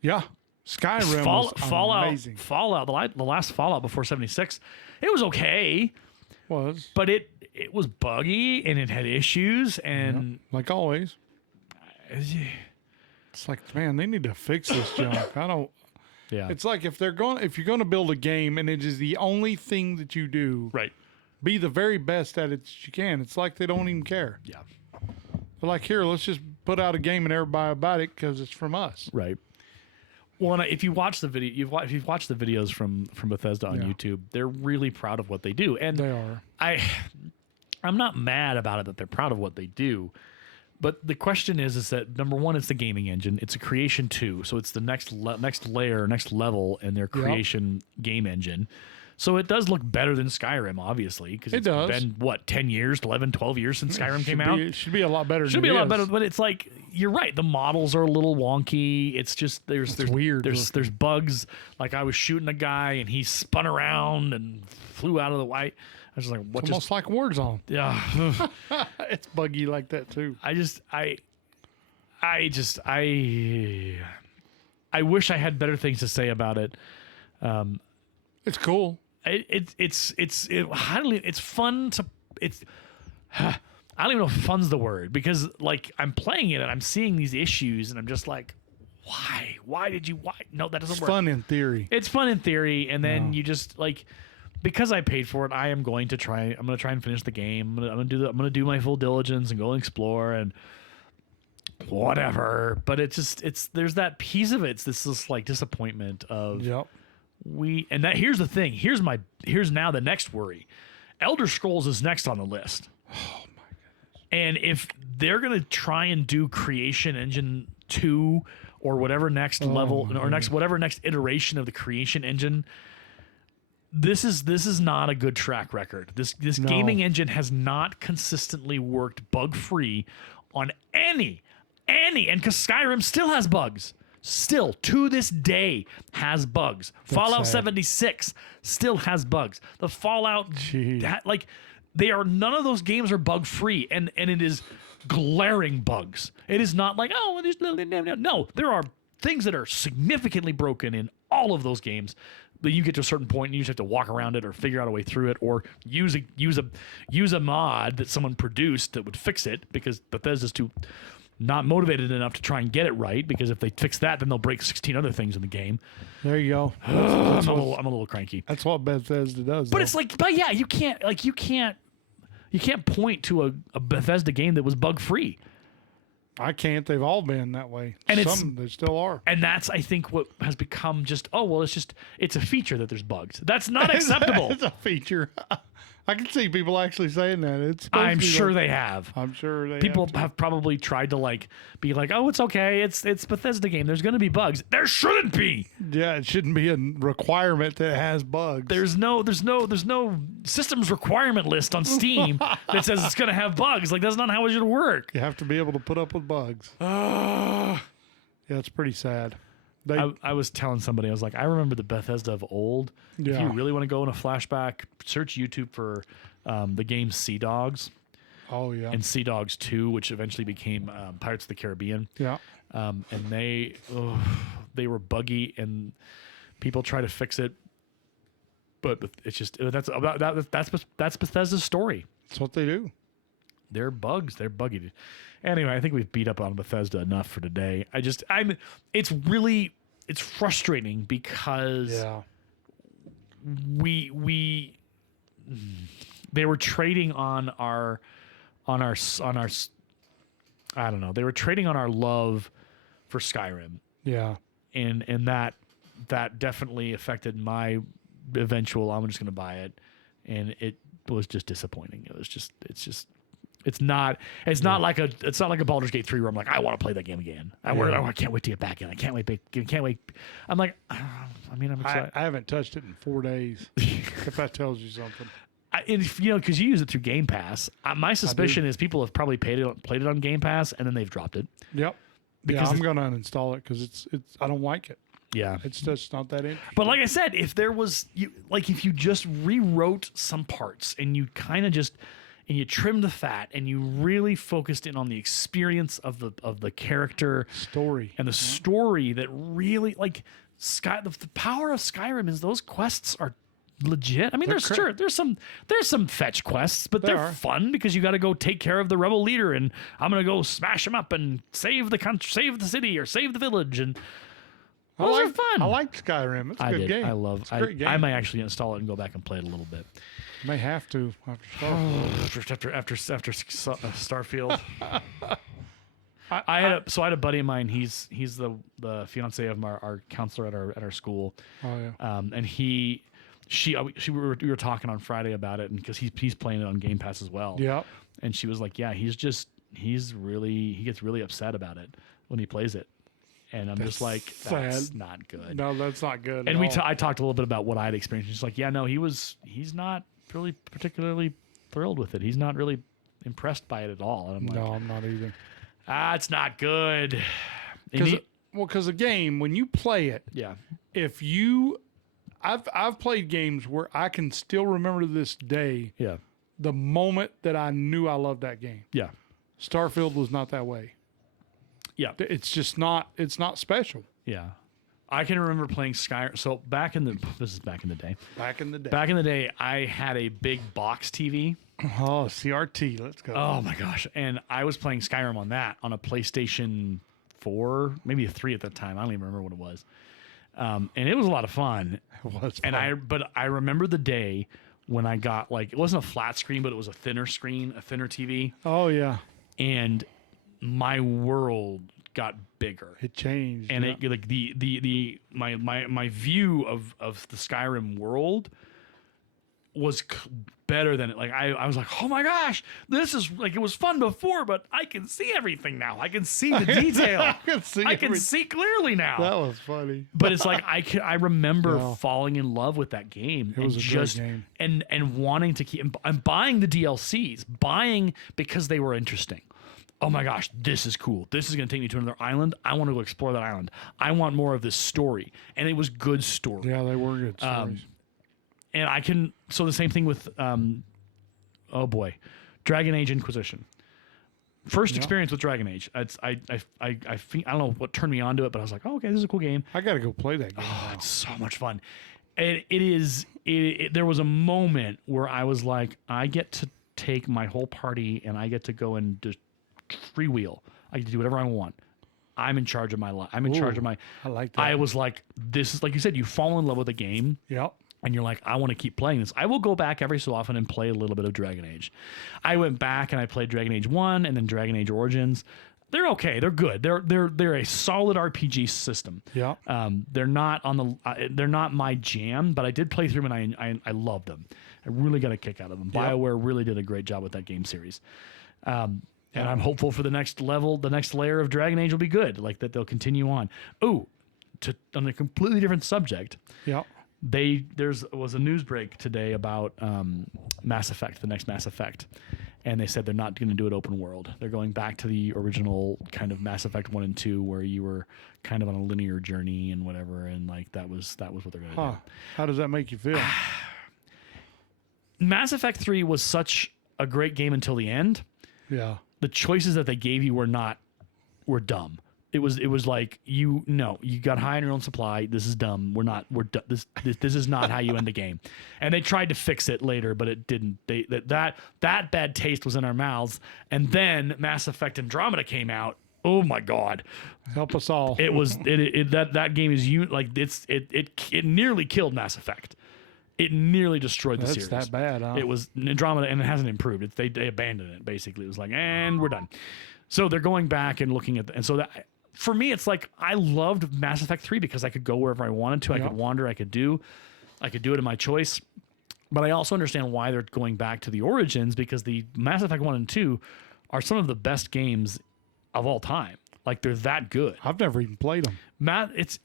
Yeah, Skyrim was amazing. Fallout, the last Fallout before 76, it was okay. But it was buggy and it had issues and like always. It's like, man, they need to fix this junk. I don't. Yeah. It's like if you're going to build a game and it is the only thing that you do, right? Be the very best at it that you can. It's like they don't even care. Yeah. They're like, here, let's just put out a game and everybody about it because it's from us. Right. Well, if you watch the video, if you've watched the videos from Bethesda on YouTube, they're really proud of what they do, and they are. I'm not mad about it that they're proud of what they do, but the question is that number one, it's the gaming engine, it's a creation 2, so it's the next layer, next level in their creation game engine. So it does look better than Skyrim, obviously, because it's been, 10 years, 11, 12 years since Skyrim came out? It should be a lot better. Should be a lot better, but it's like, you're right, the models are a little wonky. It's just, there's weird. There's bugs. Like, I was shooting a guy, and he spun around and flew out of the white. I was just like, what? Almost like Warzone. Yeah. It's buggy like that, too. I wish I had better things to say about it. It's cool. It's fun to I don't even know if fun's the word, because like I'm playing it and I'm seeing these issues and I'm just like, why no, that doesn't work. Fun in theory. It's fun in theory, and then you just like, because I paid for it, I'm going to try and finish the game. I'm gonna do my full diligence and go and explore and whatever, but there's that piece of it. It's this like disappointment of here's the thing. Here's now the next worry. Elder Scrolls is next on the list. Oh my goodness. And if they're gonna try and do Creation Engine 2 or whatever next level or whatever next iteration of the Creation Engine, this is not a good track record. This gaming engine has not consistently worked bug free on any, and because Skyrim still has bugs. Still, to this day, has bugs. That's Fallout sad. 76 still has bugs. The Fallout, none of those games are bug free, and it is glaring bugs. It is not like, no, there are things that are significantly broken in all of those games. But you get to a certain point and you just have to walk around it or figure out a way through it or use a mod that someone produced that would fix it, because Bethesda's too not motivated enough to try and get it right, because if they fix that, then they'll break 16 other things in the game. There you go. I'm a little cranky. That's what Bethesda does. But it's like, you can't point to a Bethesda game that was bug free. I can't. They've all been that way. And some they still are. And that's, I think, what has become just, it's a feature that there's bugs. That's not acceptable. It's a feature. I can see people actually saying that. I'm sure they have. I'm sure people have probably tried to be like, oh, it's okay. It's Bethesda game. There's going to be bugs. There shouldn't be. Yeah, it shouldn't be a requirement that it has bugs. There's no systems requirement list on Steam that says it's going to have bugs. Like, that's not how it should work. You have to be able to put up with bugs. Yeah, it's pretty sad. I was telling somebody, I was like, I remember the Bethesda of old. Yeah. If you really want to go in a flashback, search YouTube for the game Sea Dogs. Oh, yeah. And Sea Dogs 2, which eventually became Pirates of the Caribbean. Yeah. And they were buggy, and people try to fix it, but it's just that's Bethesda's story. That's what they do. They're bugs. They're buggy. Anyway, I think we've beat up on Bethesda enough for today. It's frustrating because they were trading on our I don't know. They were trading on our love for Skyrim. Yeah. And that definitely affected my eventual, I'm just going to buy it. And it was just disappointing. It's not like a Baldur's Gate 3 where I'm like, I want to play that game again. I can't wait to get back in. I can't wait. I'm like, I'm excited. I haven't touched it in 4 days. If that tells you something. Because you use it through Game Pass. My suspicion is people have probably played it on Game Pass and then they've dropped it. Yep. Because I'm going to uninstall it because it's I don't like it. Yeah, it's just not that interesting. But like I said, if you just rewrote some parts and you kind of just and you trimmed the fat and you really focused in on the experience of the character story and the story that really the power of Skyrim is those quests are legit. I mean, there's some fetch quests, but they're fun because you got to go take care of the rebel leader and I'm gonna go smash him up and save the country, save the city, or save the village, and those are fun. I like Skyrim. It's a good game. It's a great game. I might actually install it and go back and play it a little bit. May have to after Starfield. I had a buddy of mine. He's the fiance of our counselor at our school. Oh yeah. And we were talking on Friday about it, and because he's playing it on Game Pass as well. Yeah. And she was like, yeah, he gets really upset about it when he plays it. And I'm just like, that's not good. No, that's not good. And I talked a little bit about what I had experienced. She's like, yeah, no, he's not really particularly thrilled with it. He's not really impressed by it at all. And I'm like, no, I'm not either. It's not good. Because a game, when you play it, yeah. I've played games where I can still remember to this day. Yeah. The moment that I knew I loved that game. Yeah. Starfield was not that way. Yeah. It's just not. It's not special. Yeah. I can remember playing Skyrim. So this is back in the day. Back in the day. Back in the day, I had a big box TV. Oh, CRT. Let's go. Oh my gosh. And I was playing Skyrim on that on a PlayStation 4, maybe a 3 at that time. I don't even remember what it was. And it was a lot of fun. It was fun. And I remember the day when I got it wasn't a flat screen, but it was a thinner screen, a thinner TV. Oh yeah. And my world got bigger. It changed. And my view of the Skyrim world was better than it. I was like, oh my gosh, this is it was fun before, but I can see everything now. I can see the detail. I can see clearly now. That was funny. But it's I remember falling in love with that game. It was a great game. And wanting to keep and buying the DLCs, buying because they were interesting. Oh my gosh, this is cool. This is going to take me to another island. I want to go explore that island. I want more of this story. And it was good story. Yeah, they were good stories. And so the same thing with, Dragon Age Inquisition. First experience with Dragon Age. I don't know what turned me on to it, but I was like, oh, okay, this is a cool game. I got to go play that game. Oh, it's so much fun. And there was a moment where I was like, I get to take my whole party and I get to go and just freewheel. I get to do whatever I want. I'm in charge of my life. I'm in charge of my. I like that. I was like, this is like you said. You fall in love with a game. Yep. And you're like, I want to keep playing this. I will go back every so often and play a little bit of Dragon Age. I went back and I played Dragon Age 1 and then Dragon Age Origins. They're okay. They're good. They're a solid RPG system. Yeah. They're not on the. They're not my jam, but I did play through them and I loved them. I really got a kick out of them. Yep. BioWare really did a great job with that game series. And I'm hopeful for the next level, the next layer of Dragon Age will be good. Like that they'll continue on. Oh, on a completely different subject. Yeah. Was a news break today about Mass Effect, the next Mass Effect, and they said they're not going to do it open world. They're going back to the original kind of Mass Effect 1 and 2, where you were kind of on a linear journey and whatever, and like that was what they're going to do. How does that make you feel? Mass Effect 3 was such a great game until the end. Yeah. The choices that they gave you were dumb. It was like you got high on your own supply. This is dumb. This is not how you end the game. And they tried to fix it later, but it didn't. That bad taste was in our mouths. And then Mass Effect Andromeda came out. Oh my God! Help us all. It was that game is it nearly killed Mass Effect. It nearly destroyed the series. That's that bad, huh? It was Andromeda, and it hasn't improved. They abandoned it basically. It was like, and we're done. So they're going back and looking at, and so that. For me, it's like I loved Mass Effect 3 because I could go wherever I wanted to. I could wander. I could do it in my choice. But I also understand why they're going back to the origins, because the Mass Effect 1 and 2 are some of the best games of all time. Like they're that good. I've never even played them. Matt, it's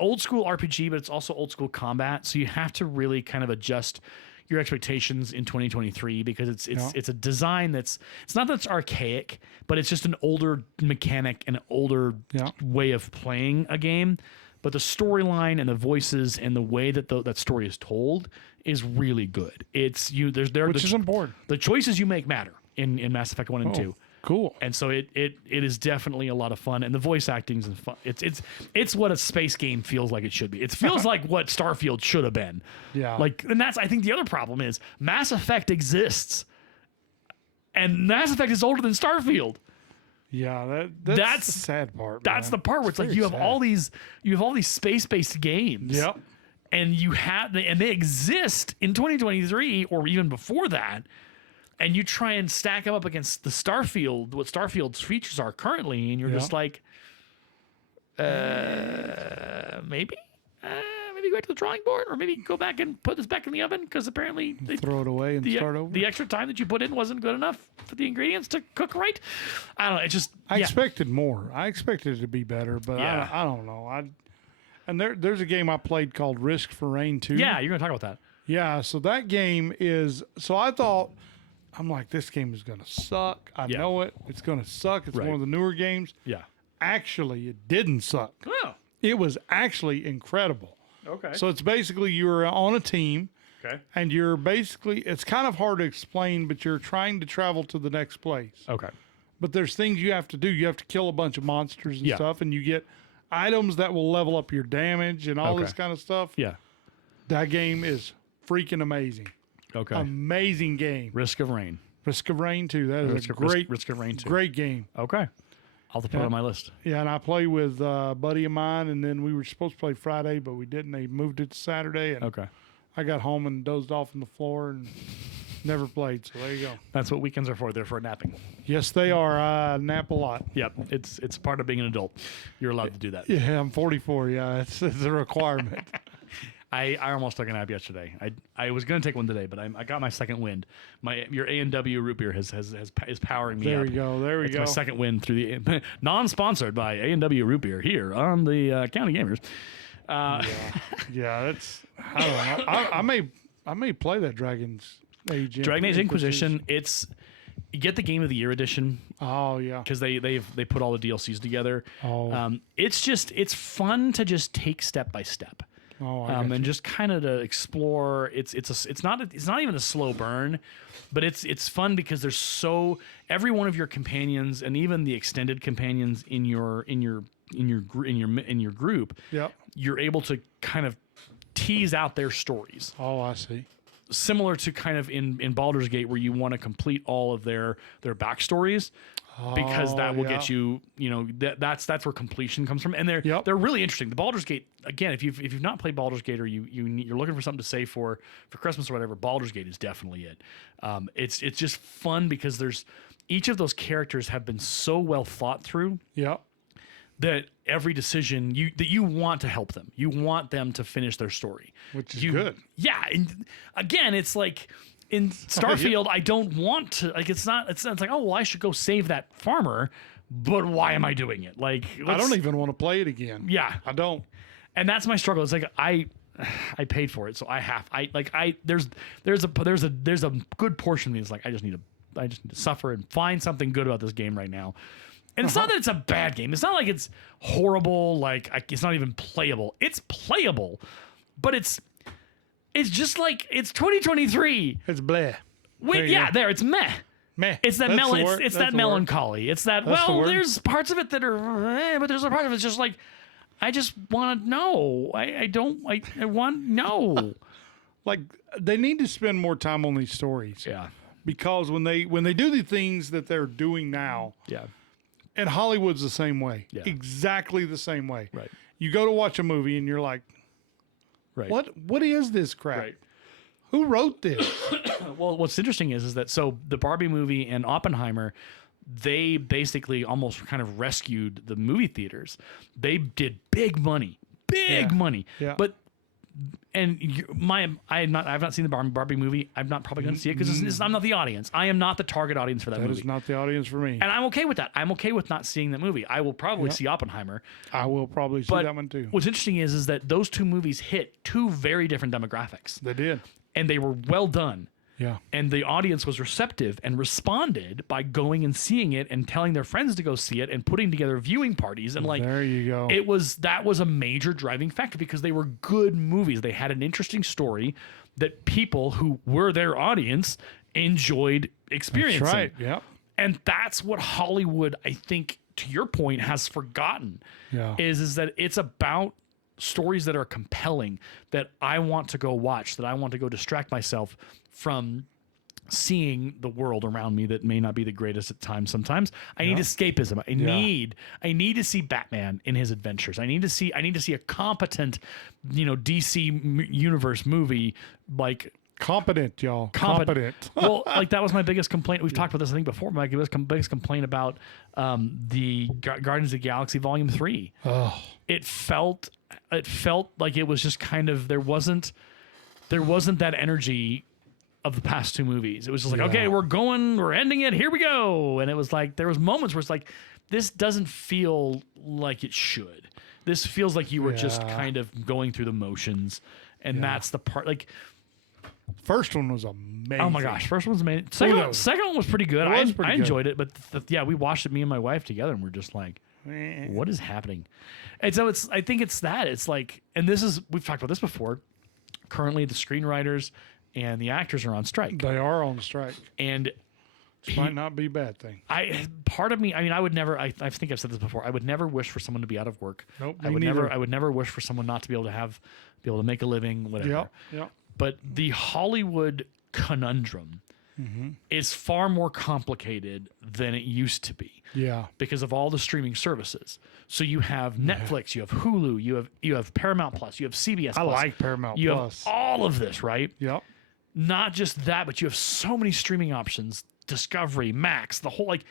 old school RPG, but it's also old school combat. So you have to really kind of adjust your expectations in 2023 because it's a design it's not that it's archaic, but it's just an older mechanic and an older way of playing a game. But the storyline and the voices and the way that that story is told is really good. Which is important. The choices you make matter in Mass Effect 1 and 2. Cool. And so it is definitely a lot of fun, and the voice acting's fun. It's what a space game feels like it should be. It feels like what Starfield should have been. Yeah. Like, and that's, I think the other problem is Mass Effect exists, and Mass Effect is older than Starfield. Yeah, that's the sad part. That's the part where it's like you have all these space-based games. Yep. And they exist in 2023 or even before that. And you try and stack them up against what Starfield's features are currently, and you're just like, maybe go back to the drawing board, or maybe go back and put this back in the oven, because apparently throw it away and start over. The extra time that you put in wasn't good enough for the ingredients to cook right. I don't know. It just I expected more. I expected it to be better, but I don't know. And there's a game I played called Risk for Rain 2. Yeah, you're gonna talk about that. Yeah, so that game is. So I thought. I'm like, this game is going to suck. I know it. It's going to suck. It's one of the newer games. Yeah. Actually, it didn't suck. Oh. It was actually incredible. Okay. So it's basically you're on a team. Okay. And you're basically, it's kind of hard to explain, but you're trying to travel to the next place. Okay. But there's things you have to do. You have to kill a bunch of monsters and stuff, and you get items that will level up your damage and all this kind of stuff. Yeah. That game is freaking amazing. Okay. Amazing game. Risk of Rain. Risk of Rain 2. That is a great Risk of Rain 2. Great game. Okay. I'll have to put it on my list. Yeah, and I play with a buddy of mine, and then we were supposed to play Friday, but we didn't. They moved it to Saturday, and I got home and dozed off on the floor and never played. So there you go. That's what weekends are for. They're for napping. Yes, they are. I nap a lot. Yep. It's part of being an adult. You're allowed to do that. Yeah, I'm 44. Yeah, it's a requirement. I almost took a nap yesterday. I was going to take one today, but I got my second wind. Your A&W root beer is powering me there up. We go. There we it's go. My second wind through the non-sponsored by A&W root beer here on the County Gamers. Yeah, that's I don't know. I may play that Dragon's Age Inquisition. You get the Game of the Year edition. Oh yeah, because they put all the DLCs together. Oh, it's fun to just take step by step. Oh, and just kind of to explore. It's not even a slow burn, but it's fun because there's every one of your companions and even the extended companions in your group. Yep. You're able to kind of tease out their stories. Oh, I see. Similar to kind of in Baldur's Gate, where you want to complete all of their backstories. Because that will get you, that's where completion comes from, and they're really interesting. The Baldur's Gate, again, if you've not played Baldur's Gate, or you're looking for something to save for Christmas or whatever, Baldur's Gate is definitely it. It's just fun because there's each of those characters have been so well thought through Yep. that every decision you want to help them. You want them to finish their story. Which is good. Yeah. And again, it's like in Starfield, I don't want to, like, it's like, oh, well, I should go save that farmer, but why am I doing it? Like, I don't even want to play it again. Yeah. I don't. And that's my struggle. It's like, I paid for it. So there's a good portion of me that's like, I just need to suffer and find something good about this game right now. And it's not that it's a bad game. It's not like it's horrible. Like, it's not even playable. It's playable, but it's just like, it's 2023. It's bleh. It's meh. Meh. It's that it's that melancholy. It's that, there's parts of it that are, but there's a part of it's just like, I just want to know. I want to know. Like, they need to spend more time on these stories. Yeah. Because when they do the things that they're doing now, Yeah. and Hollywood's the same way. Yeah. Exactly the same way. Right. You go to watch a movie and you're like, Right. What is this crap? Right. Who wrote this? Well, what's interesting is that so the Barbie movie and Oppenheimer, they basically almost kind of rescued the movie theaters. They did big money, money. Yeah. But I've not seen the Barbie movie. I'm not probably going to see it because I'm not the audience. I am not the target audience for that movie. That is not the audience for me. And I'm okay with that. I'm okay with not seeing that movie. I will probably see Oppenheimer. I will probably see that one too. What's interesting is that those two movies hit two very different demographics. They did. And they were well done. Yeah. And the audience was receptive and responded by going and seeing it and telling their friends to go see it and putting together viewing parties. And like, there you go. That was a major driving factor because they were good movies. They had an interesting story that people who were their audience enjoyed experiencing. That's right. Yeah. And that's what Hollywood, I think, to your point, has forgotten. Yeah. Is that it's about stories that are compelling, that I want to go watch, that I want to go distract myself from seeing the world around me that may not be the greatest at times. Sometimes I need escapism. I need to see Batman in his adventures. I need to see a competent, DC universe movie, like competent, y'all. Competent. Well, like that was my biggest complaint. We've talked about this, I think, before. My biggest complaint about the Guardians of the Galaxy Volume 3. Oh. It felt like it was just kind of, there wasn't that energy of the past two movies. It was just like, okay, we're ending it, here we go. And it was like, there was moments where it's like, this doesn't feel like it should. This feels like you were just kind of going through the motions. And that's the part, like, first one was amazing. Oh my gosh, first one was amazing. Second one was pretty good. I enjoyed it, but we watched it, me and my wife together, and we're just like, what is happening? And so I think it's that. It's like, and we've talked about this before. Currently, the screenwriters and the actors are on strike. They are on strike. And it might not be a bad thing. Part of me, I would never, I think I've said this before, I would never wish for someone to be out of work. Nope, I would never wish for someone not to be able to make a living, whatever. Yeah. But the Hollywood conundrum is far more complicated than it used to be. Yeah. Because of all the streaming services. So you have Netflix, you have Hulu, you have Paramount Plus, you have CBS Plus. I like Paramount Plus. Have all of this, right? Yep. Not just that, but you have so many streaming options. Discovery, Max, the whole, like,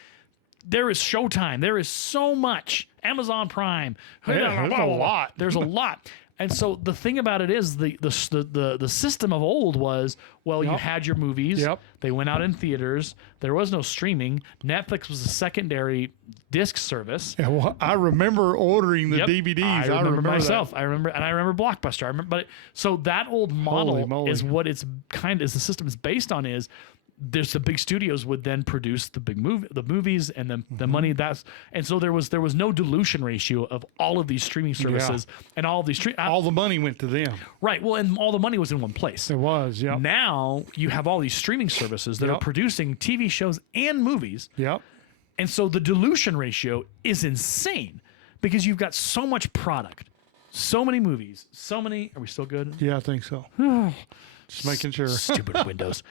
there is Showtime. There is so much. Amazon Prime. Yeah, there's a lot. There's a lot. And so the thing about it is the system of old was, you had your movies. Yep. They went out in theaters. There was no streaming. Netflix was a secondary disc service. Yeah, well, I remember ordering the DVDs. I remember myself. That. I remember Blockbuster. So that old model is what it's the system is based on. Is there's the big studios would then produce the movies, and then the money and so there was no dilution ratio of all of these streaming services and all of these all the money went to them. Right. Well, and all the money was in one place. It was. Yeah. Now you have all these streaming services that are producing TV shows and movies. Yep. And so the dilution ratio is insane because you've got so much product, so many movies, so many. Are we still good? Yeah, I think so. Just making sure. Stupid Windows.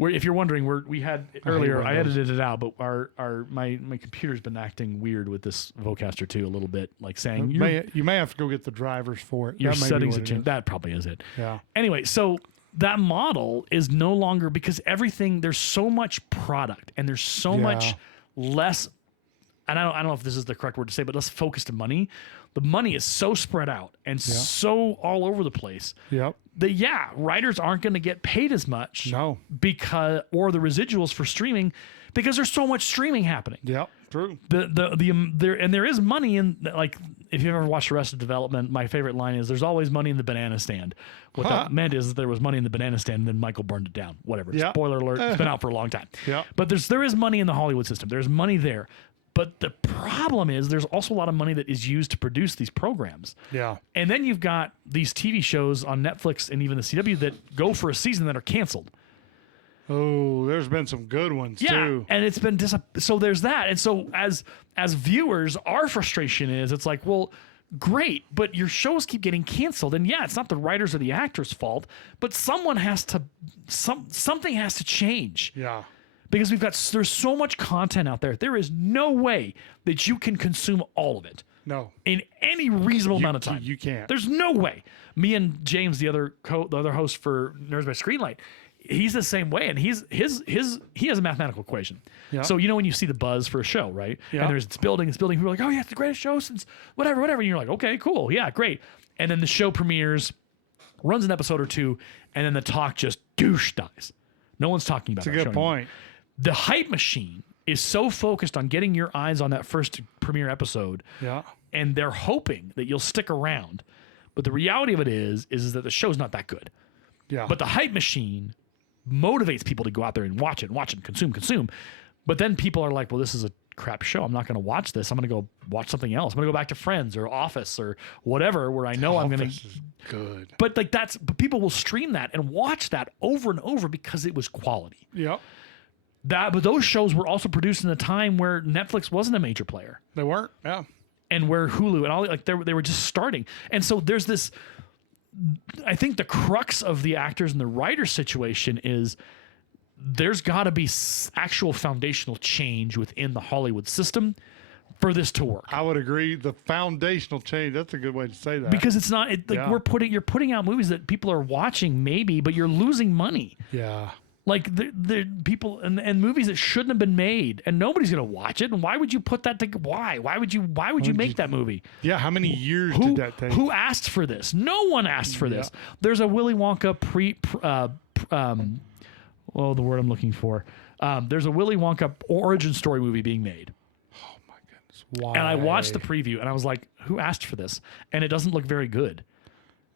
If you're wondering, we had earlier. I edited it out, but my computer's been acting weird with this Vocaster 2 a little bit, like saying you may have to go get the drivers for it. Your settings have changed. That probably is it. Yeah. Anyway, so that model is no longer, because there's so much product and there's so much less, and I don't know if this is the correct word to say, but less focused money. The money is so spread out and so all over the place. Yep. That writers aren't going to get paid as much. No. Or the residuals for streaming, because there's so much streaming happening. Yep. True. There is money in, like, if you've ever watched Arrested Development, my favorite line is, "There's always money in the banana stand." What that meant is that there was money in the banana stand, and then Michael burned it down. Whatever. Yeah. Spoiler alert. It's been out for a long time. Yeah. But there is money in the Hollywood system. There's money there. But the problem is there's also a lot of money that is used to produce these programs. Yeah. And then you've got these TV shows on Netflix and even the CW that go for a season that are canceled. Oh, there's been some good ones too. And it's been so there's that. And so as viewers, our frustration is, it's like, well, great, but your shows keep getting canceled. And it's not the writers or the actors' fault, but something has to change. Yeah. Because there's so much content out there. There is no way that you can consume all of it. No. In any reasonable amount of time. You can't. There's no way. Me and James, the other host for Nerds by Screenlight, he's the same way, and he has a mathematical equation. Yeah. So when you see the buzz for a show, right? Yeah. And it's building, people are like, "Oh yeah, it's the greatest show since whatever." And you're like, "Okay, cool, yeah, great." And then the show premieres, runs an episode or two, and then the talk just dies. No one's talking about it. That's a good point. The hype machine is so focused on getting your eyes on that first premiere episode, and they're hoping that you'll stick around. But the reality of it is that the show's not that good. Yeah. But the hype machine motivates people to go out there and watch it, and consume. But then people are like, well, this is a crap show. I'm not going to watch this. I'm going to go watch something else. I'm going to go back to Friends or Office or whatever, where I know I'm going to. Good. But but people will stream that and watch that over and over because it was quality. Yep. But those shows were also produced in a time where Netflix wasn't a major player. They weren't. Yeah. And where Hulu and all, like, they were just starting. And so there's this, I think the crux of the actors and the writers situation is there's got to be actual foundational change within the Hollywood system for this to work. I would agree. The foundational change, that's a good way to say that. Because it's not, you're putting out movies that people are watching maybe, but you're losing money. Yeah. Like the people and movies that shouldn't have been made, and nobody's gonna watch it. And why would you put that? Why would you make that movie? Yeah, how many years did that take? Who asked for this? No one asked for this. There's a Willy Wonka the word I'm looking for. There's a Willy Wonka origin story movie being made. Oh my goodness! Why? And I watched the preview, and I was like, who asked for this? And it doesn't look very good.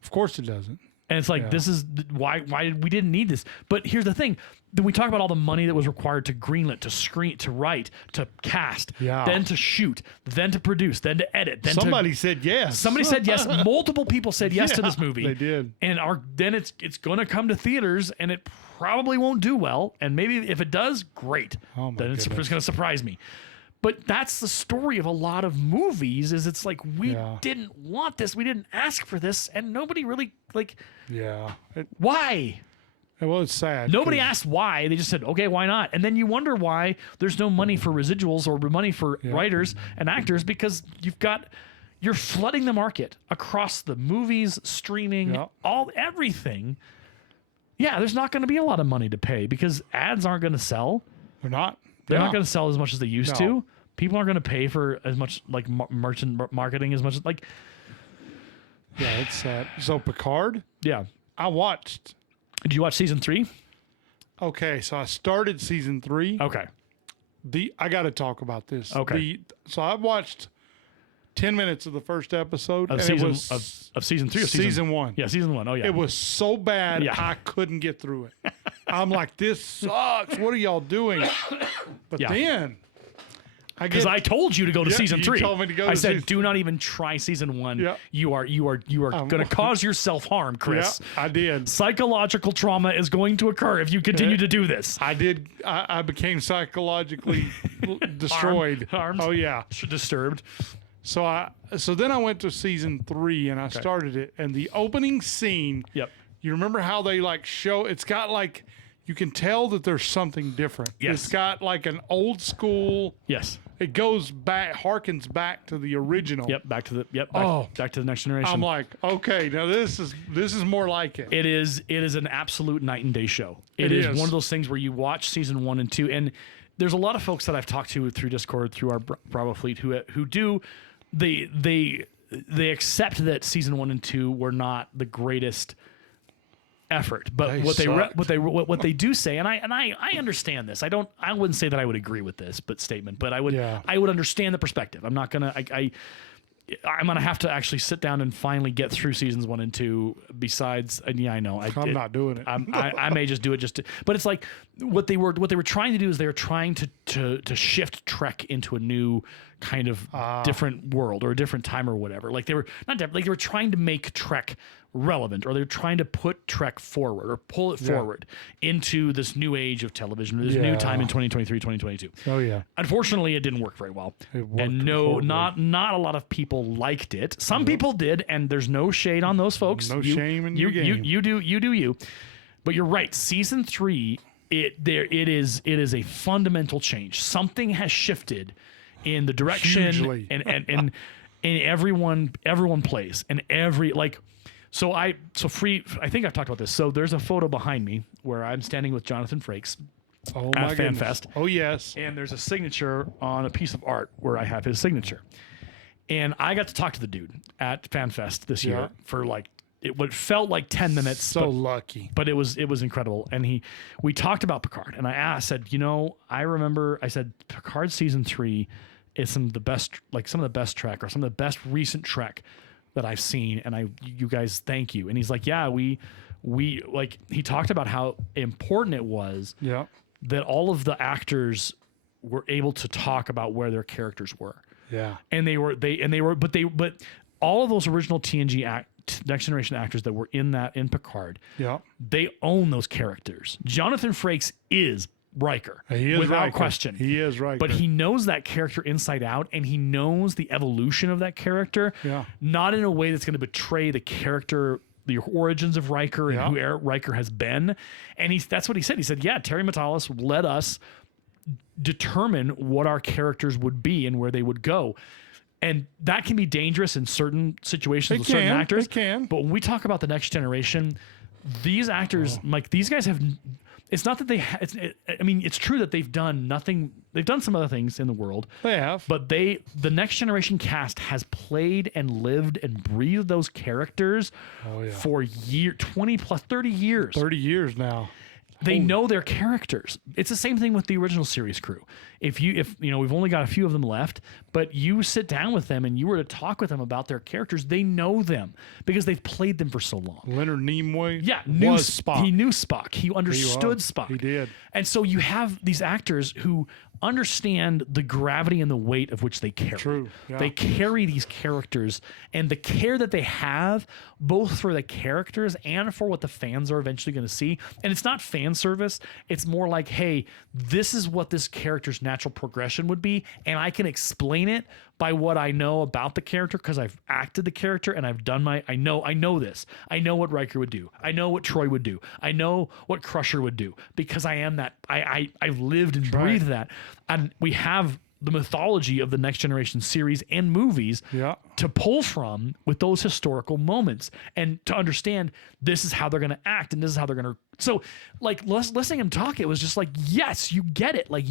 Of course it doesn't. And it's like, this is why we didn't need this. But here's the thing. Then we talk about all the money that was required to greenlit, to screen, to write, to cast, then to shoot, then to produce, then to edit. Then somebody said yes. Somebody said yes. Multiple people said yes to this movie. They did. And then it's going to come to theaters, and it probably won't do well. And maybe if it does, great. Oh my then it's goodness. going to surprise me. But that's the story of a lot of movies, is it's like, we didn't want this. We didn't ask for this. And nobody really, why? Well, it's sad. Nobody asked why. They just said, okay, why not? And then you wonder why there's no money for residuals or money for writers and actors, because you're flooding the market across the movies, streaming, everything. Yeah, there's not going to be a lot of money to pay because ads aren't going to sell. They're not. They're not going to sell as much as they used to. People aren't going to pay for as much like merchant marketing as much as like. Yeah, it's sad. So Picard. Yeah, I watched. Did you watch season 3? Okay, so I started season 3. Okay. I got to talk about this. Okay. So I watched 10 minutes of the first episode Of season 3 or season 1. Yeah, season 1. Oh yeah. It was so bad I couldn't get through it. I'm like, this sucks. What are y'all doing? But then because I told you to go to season 3. You told me to go. I said, do not even try season 1. Yeah. You are going to cause yourself harm, Chris. Yeah, I did. Psychological trauma is going to occur if you continue to do this. I did. I became psychologically destroyed. Harmed. Oh yeah, disturbed. So then I went to season 3 and I started it, and the opening scene. Yep. You remember how they show? It's got you can tell that there's something different. Yes. It's got an old school. Yes. it goes back, harkens back to the original. Yep, back to the back to the Next Generation. I'm like, okay, now this is more like it. It is an absolute night and day show. It is one of those things where you watch season 1 and 2, and there's a lot of folks that I've talked to through Discord, through our Bravo fleet, who do they accept that season 1 and 2 were not the greatest effort, but what they do say, and I understand this. I wouldn't say that I would agree with this statement, but I would understand the perspective. I'm not gonna I'm gonna have to actually sit down and finally get through seasons 1 and 2. Besides, and yeah, I know I'm not doing it. I may just do it but it's like what they were trying to do is they were trying to shift Trek into a new kind of different world or a different time or whatever. Like they were they were trying to make Trek relevant, or they were trying to put Trek forward or pull it forward into this new age of television, or this new time in 2023, 2022. Oh yeah. Unfortunately, it didn't work very well. And not a lot of people liked it. Some people did, and there's no shade on those folks. No shame in your game. You do you. But you're right. Season 3, it is a fundamental change. Something has shifted in the direction Hugely. and everyone plays, and every like. I think I've talked about this. So there's a photo behind me where I'm standing with Jonathan Frakes at FanFest. Oh yes. And there's a signature on a piece of art where I have his signature. And I got to talk to the dude at FanFest this year for like what felt like 10 minutes. So lucky. But it was incredible. And we talked about Picard, and I said, I said Picard season 3 is some of the best Trek, or some of the best recent Trek that I've seen, and you guys, thank you. And he's like, yeah, we like, he talked about how important it was that all of the actors were able to talk about where their characters were. Yeah. And but all of those original TNG Next Generation actors that were in Picard, they own those characters. Jonathan Frakes is Riker, without question. He is Riker. But he knows that character inside out, and he knows the evolution of that character, not in a way that's going to betray the character, the origins of Riker and who Riker has been. And that's what he said. He said, yeah, Terry Matalas let us determine what our characters would be and where they would go. And that can be dangerous in certain situations with certain actors. It can. But when we talk about the Next Generation, these actors, like these guys have... It's not that it's true that they've done nothing. They've done some other things in the world. They have. But the Next Generation cast has played and lived and breathed those characters for 20 plus 30 years. 30 years now. They know their characters. It's the same thing with the original series crew. If we've only got a few of them left, but you sit down with them and you were to talk with them about their characters, they know them because they've played them for so long. Leonard Nimoy was Spock. He knew Spock. He understood Spock. He did. And so you have these actors who understand the gravity and the weight of which they carry. True. Yeah. They carry these characters, and the care that they have, both for the characters and for what the fans are eventually going to see. And it's not fan service. It's more like, hey, this is what this character's natural progression would be, and I can explain it by what I know about the character because I've acted the character and I've done I know this. I know what Riker would do. I know what Troy would do. I know what Crusher would do because I am that. I've lived and breathed that. And we have the mythology of the Next Generation series and movies to pull from with those historical moments and to understand this is how they're going to act and this is how they're going to. So like listening him talk, it was just like, yes, you get it. Like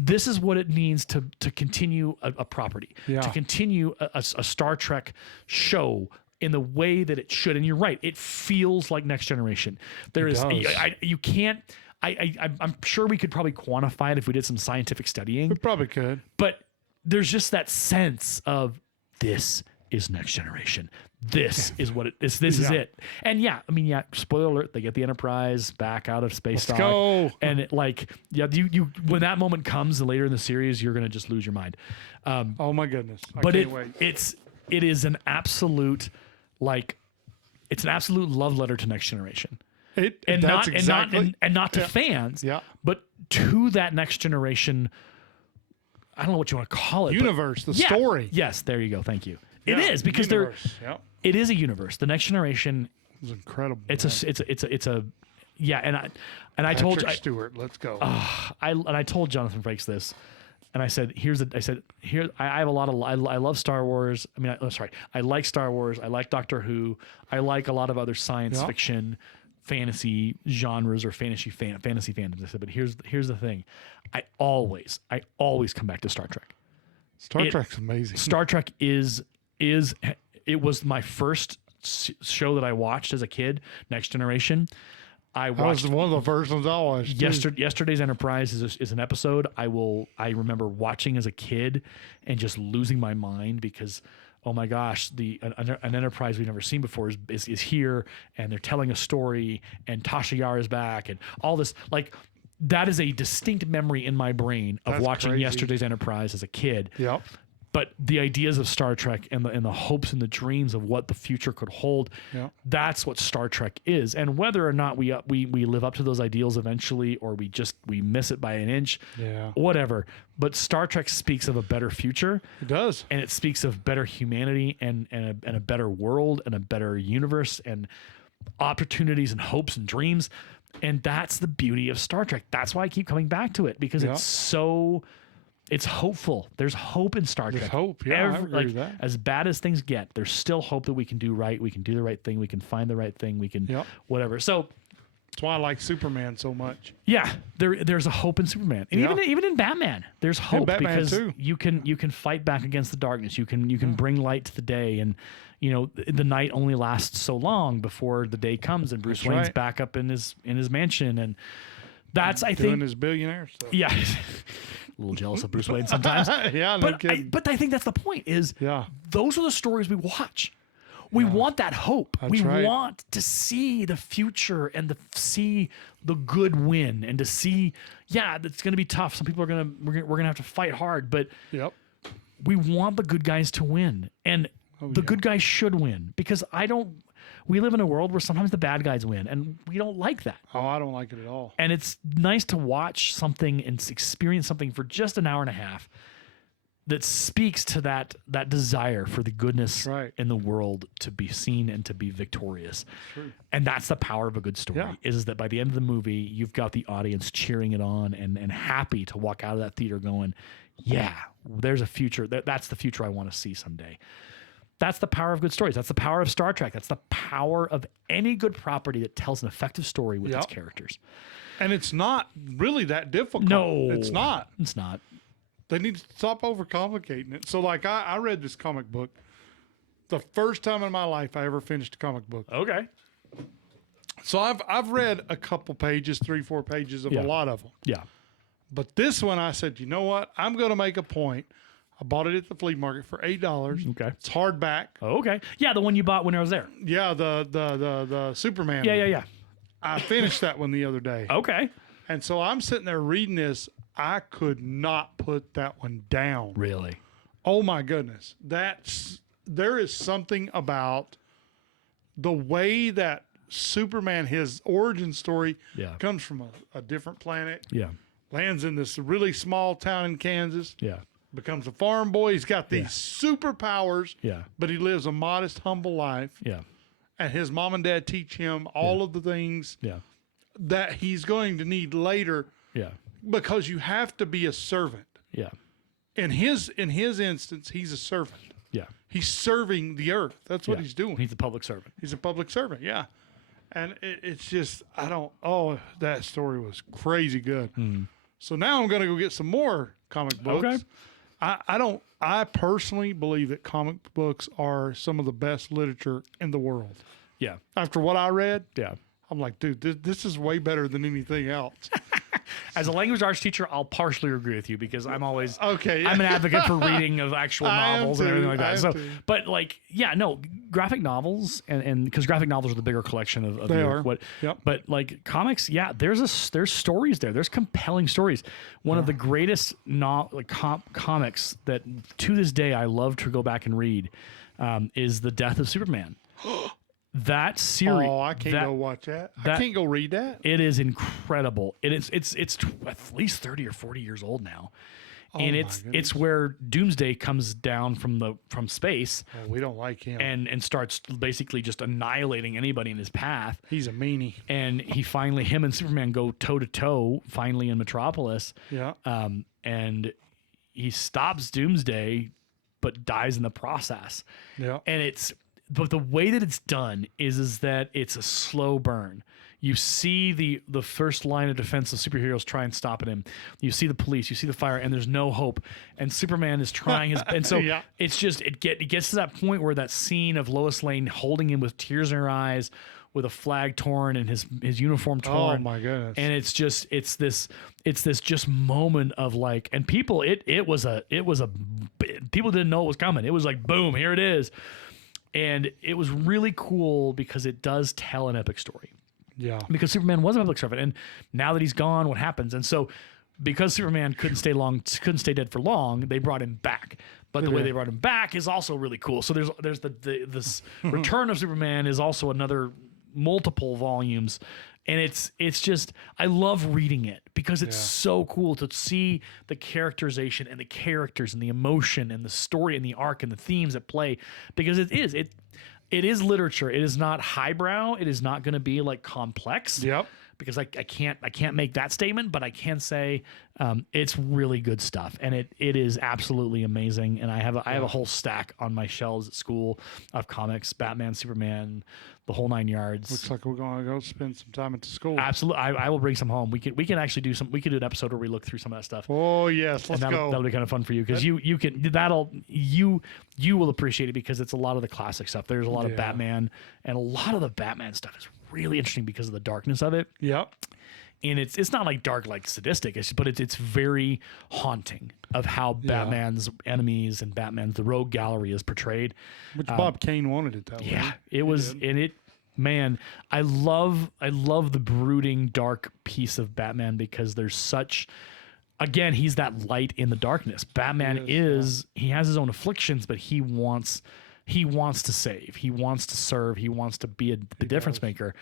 this is what it means to continue a property, to continue a Star Trek show in the way that it should. And you're right. It feels like Next Generation. You can't, I'm sure we could probably quantify it if we did some scientific studying. We probably could. But there's just that sense of this is Next Generation. This is what it is. This is it. And spoiler alert, they get the Enterprise back out of space dock. Let's go. And you when that moment comes later in the series, you're going to just lose your mind. Oh my goodness. I can't wait. It is an absolute it's an absolute love letter to Next Generation. Not to fans, but to that Next Generation. I don't know what you want to call it. Universe, the story. Yes, there you go. Thank you. It is because it is a universe. The Next Generation is incredible. It's a and I told Stewart, let's go. I told Jonathan Frakes this. and I said, I have a lot of, I love Star Wars. I mean, I like Star Wars. I like Doctor Who. I like a lot of other science fiction, fantasy genres or fantasy fandoms. I said, but here's the thing. I always come back to Star Trek. Trek's amazing. Star Trek it was my first show that I watched as a kid. Next Generation. I watched one of the first ones I watched. Yesterday's Enterprise is an episode I remember watching as a kid and just losing my mind because, oh my gosh, an Enterprise we've never seen before is here, and they're telling a story, and Tasha Yar is back, and all this. Like, that is a distinct memory in my brain of watching Yesterday's Enterprise as a kid. Yep. But the ideas of Star Trek and the hopes and the dreams of what the future could hold, that's what Star Trek is. And whether or not we live up to those ideals eventually, or we miss it by an inch, whatever. But Star Trek speaks of a better future. It does. And it speaks of better humanity and a better world and a better universe and opportunities and hopes and dreams. And that's the beauty of Star Trek. That's why I keep coming back to it, because it's hopeful. There's hope in Star Trek. There's hope. Yeah, I agree with that. As bad as things get, there's still hope that we can do right. We can do the right thing. We can find the right thing. We can whatever. So that's why I like Superman so much. Yeah, there's a hope in Superman, and even in Batman, there's hope because you can fight back against the darkness. You can bring light to the day, and the night only lasts so long before the day comes, and Bruce Wayne's back up in his mansion, and that's doing his billionaire stuff. Yeah. A little jealous of Bruce Wayne sometimes. But I think that's the point is those are the stories we watch. We want that hope. We want to see the future and see the good win and to see, that's going to be tough. Some people we're going to have to fight hard, but we want the good guys to win, and the good guys should win, because we live in a world where sometimes the bad guys win, and we don't like that. Oh, I don't like it at all. And it's nice to watch something and experience something for just an hour and a half that speaks to that desire for the goodness in the world to be seen and to be victorious. And that's the power of a good story, is that by the end of the movie, you've got the audience cheering it on and happy to walk out of that theater going, there's a future. That's the future I want to see someday. That's the power of good stories. That's the power of Star Trek. That's the power of any good property that tells an effective story with its characters. And it's not really that difficult. No. It's not. It's not. They need to stop overcomplicating it. So, like, I read this comic book. The first time in my life I ever finished a comic book. Okay. So I've read a couple pages, 3-4 pages of a lot of them. Yeah. But this one I said, you know what? I'm going to make a point. I bought it at the flea market for $8. Okay. It's hardback. Oh, okay. Yeah, the one you bought when I was there. Yeah, the Superman one. Yeah. I finished that one the other day. Okay. And so I'm sitting there reading this. I could not put that one down. Really? Oh my goodness. There is something about the way that Superman, his origin story, comes from a different planet. Yeah. Lands in this really small town in Kansas. Yeah. Becomes a farm boy. He's got these superpowers. Yeah. But he lives a modest, humble life. Yeah. And his mom and dad teach him all of the things that he's going to need later. Yeah. Because you have to be a servant. Yeah. In his instance, he's a servant. Yeah. He's serving the earth. That's what he's doing. He's a public servant. He's a public servant, yeah. And it's just, that story was crazy good. So now I'm going to go get some more comic books. Okay. I personally believe that comic books are some of the best literature in the world. Yeah. After what I read, I'm like, dude, this is way better than anything else. As a language arts teacher, I'll partially agree with you because I'm always I'm an advocate for reading of actual novels and everything like that. So, but graphic novels and because graphic novels are the bigger collection of they are. But like comics, there's stories there. There's compelling stories. One of the greatest comics that to this day I love to go back and read is The Death of Superman. That series. Oh, I can't go watch that. I can't go read that. It is incredible. It's at least 30 or 40 years old now. And it's where Doomsday comes down from space. Oh, we don't like him. And starts basically just annihilating anybody in his path. He's a meanie. And him and Superman go toe to toe finally in Metropolis. Yeah. And he stops Doomsday, but dies in the process. Yeah. And but the way that it's done is that it's a slow burn. You see the first line of defense of superheroes try and stop him. You see the police, you see the fire, and there's no hope. And Superman is trying his, and so it's just it gets to that point where that scene of Lois Lane holding him with tears in her eyes, with a flag torn and his uniform torn. Oh my goodness! And it's this just moment of like, and people, it was a people didn't know it was coming. It was like boom, here it is, and it was really cool because it does tell an epic story. Yeah. Because Superman was a public servant, and now that he's gone, what happens? And so, because Superman couldn't stay dead for long, they brought him back. But the way they brought him back is also really cool. So there's this Return of Superman is also another multiple volumes, and it's just, I love reading it because it's so cool to see the characterization and the characters and the emotion and the story and the arc and the themes at play, because it is literature. It is not highbrow. It is not going to be like complex. Yep. Because I can't make that statement, but I can say it's really good stuff, and it is absolutely amazing. And I have a whole stack on my shelves at school of comics: Batman, Superman, the whole 9 yards. Looks like we're going to go spend some time at the school. Absolutely, I will bring some home. We can actually do some. We could do an episode where we look through some of that stuff. Oh yes, let's go. That'll be kind of fun for you because you will appreciate it because it's a lot of the classic stuff. There's a lot of Batman, and a lot of the Batman stuff is really interesting because of the darkness of it. Yep. And it's not like dark, like sadistic, but it's very haunting of how Batman's enemies and the rogue gallery is portrayed. Which Bob Kane wanted it that way. Yeah, it was, and it, man, I love the brooding, dark piece of Batman because there's such, again, he's that light in the darkness. Batman he has his own afflictions, but he wants to save, he wants to serve, he wants to be the difference maker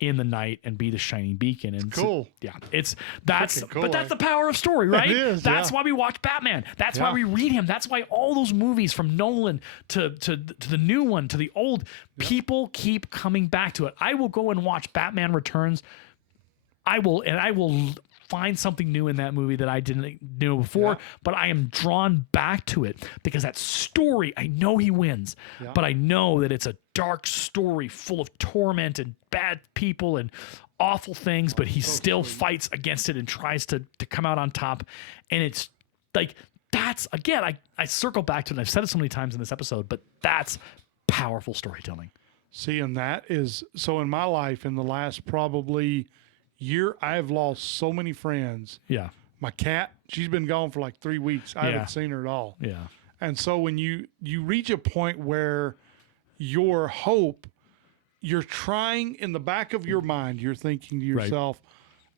in the night and be the shining beacon. And cool. So, that's cool. But that's the power of story, right? It is, that's why we watch Batman. That's why we read him. That's why all those movies from Nolan to the new one to the old, people keep coming back to it. I will go and watch Batman Returns. I will find something new in that movie that I didn't know before, but I am drawn back to it because that story, I know he wins, but I know that it's a dark story full of torment and bad people and awful things, but he still fights against it and tries to come out on top. And it's like, that's, again, I circle back to it, and I've said it so many times in this episode, but that's powerful storytelling. See, and that is, so in my life, in the last probably year, I've lost so many friends. Yeah. My cat, she's been gone for like 3 weeks. I haven't seen her at all. Yeah. And so when you reach a point where your hope, you're trying in the back of your mind, you're thinking to yourself,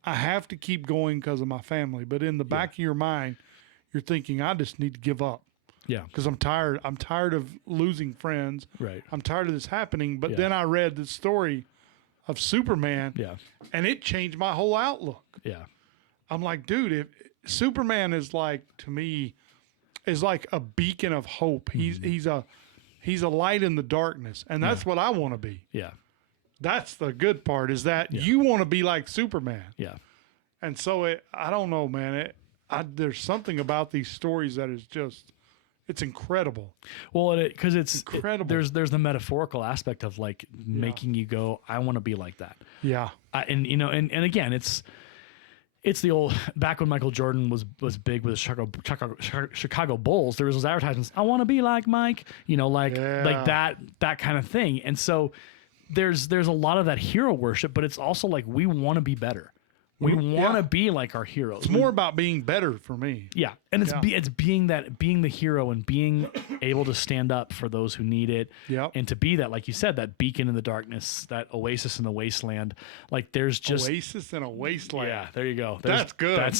I have to keep going because of my family. But in the back of your mind, you're thinking, I just need to give up. Yeah. Because I'm tired. I'm tired of losing friends. Right. I'm tired of this happening. But then I read the story of Superman. Yeah. And it changed my whole outlook. Yeah. I'm like, dude, if Superman is like, to me, is like a beacon of hope. He's a light in the darkness. And that's what I want to be. Yeah. That's the good part, is that you want to be like Superman. Yeah. And so I don't know, man. There's something about these stories that is just, it's incredible. Well, because it's incredible. There's the metaphorical aspect of like making you go, I want to be like that. Yeah. And again, it's the old, back when Michael Jordan was big with the Chicago Bulls, there was those advertisements, I want to be like Mike, like that kind of thing. And so there's a lot of that hero worship, but it's also like, we want to be better. We want to be like our heroes. It's more about being better for me. Yeah. And it's being the hero and being able to stand up for those who need it. Yep. And to be that, like you said, that beacon in the darkness, that oasis in the wasteland. Like there's just oasis in a wasteland. Yeah, there you go. That's good.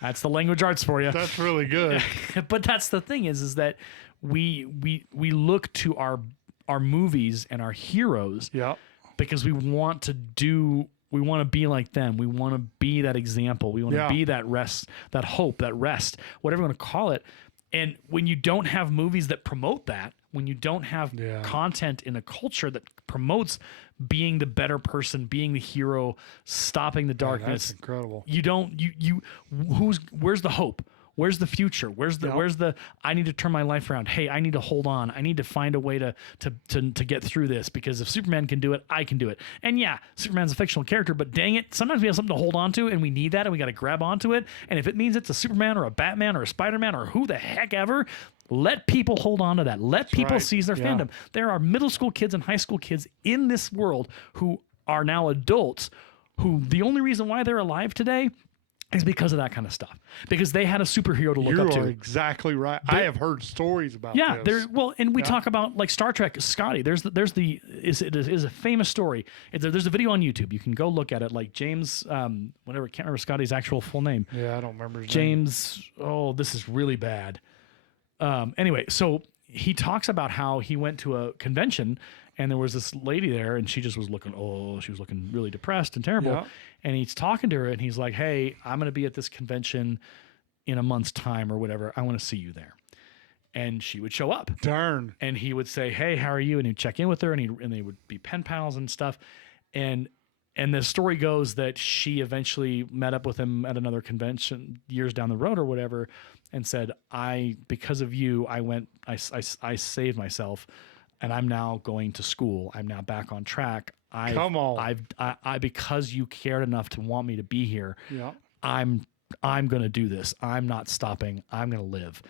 That's the language arts for you. That's really good. But that's the thing is that we look to our movies and our heroes because we want to be like them. We want to be that example. We want to be that rest, that hope, that rest, whatever you want to call it. And when you don't have movies that promote that, when you don't have content in a culture that promotes being the better person, being the hero, stopping the darkness, that's incredible. You don't, where's the hope? Where's the future? Where's the I need to turn my life around. Hey, I need to hold on. I need to find a way to get through this, because if Superman can do it, I can do it. And yeah, Superman's a fictional character, but dang it, sometimes we have something to hold on to and we need that and we got to grab onto it. And if it means it's a Superman or a Batman or a Spider-Man or who the heck ever, let people hold on to that. Let people seize their fandom. There are middle school kids and high school kids in this world who are now adults who the only reason why they're alive today is because of that kind of stuff. Because they had a superhero to look up to. You are exactly right. I have heard stories about this. And we talk about like Star Trek, Scotty. There's a famous story. There's a video on YouTube. You can go look at it. Like James, can't remember Scotty's actual full name. Yeah, I don't remember his James. name. Oh, this is really bad. Anyway, so he talks about how he went to a convention and there was this lady there and she just was looking really depressed and terrible. Yeah. And he's talking to her and he's like, hey, I'm going to be at this convention in a month's time or whatever. I want to see you there. And she would show up. Darn. And he would say, hey, how are you? And he'd check in with her and they would be pen pals and stuff. And the story goes that she eventually met up with him at another convention years down the road or whatever and said, because of you, I saved myself and I'm now going to school. I'm now back on track. Come on. Because you cared enough to want me to be here. Yeah. I'm going to do this. I'm not stopping. I'm going to live.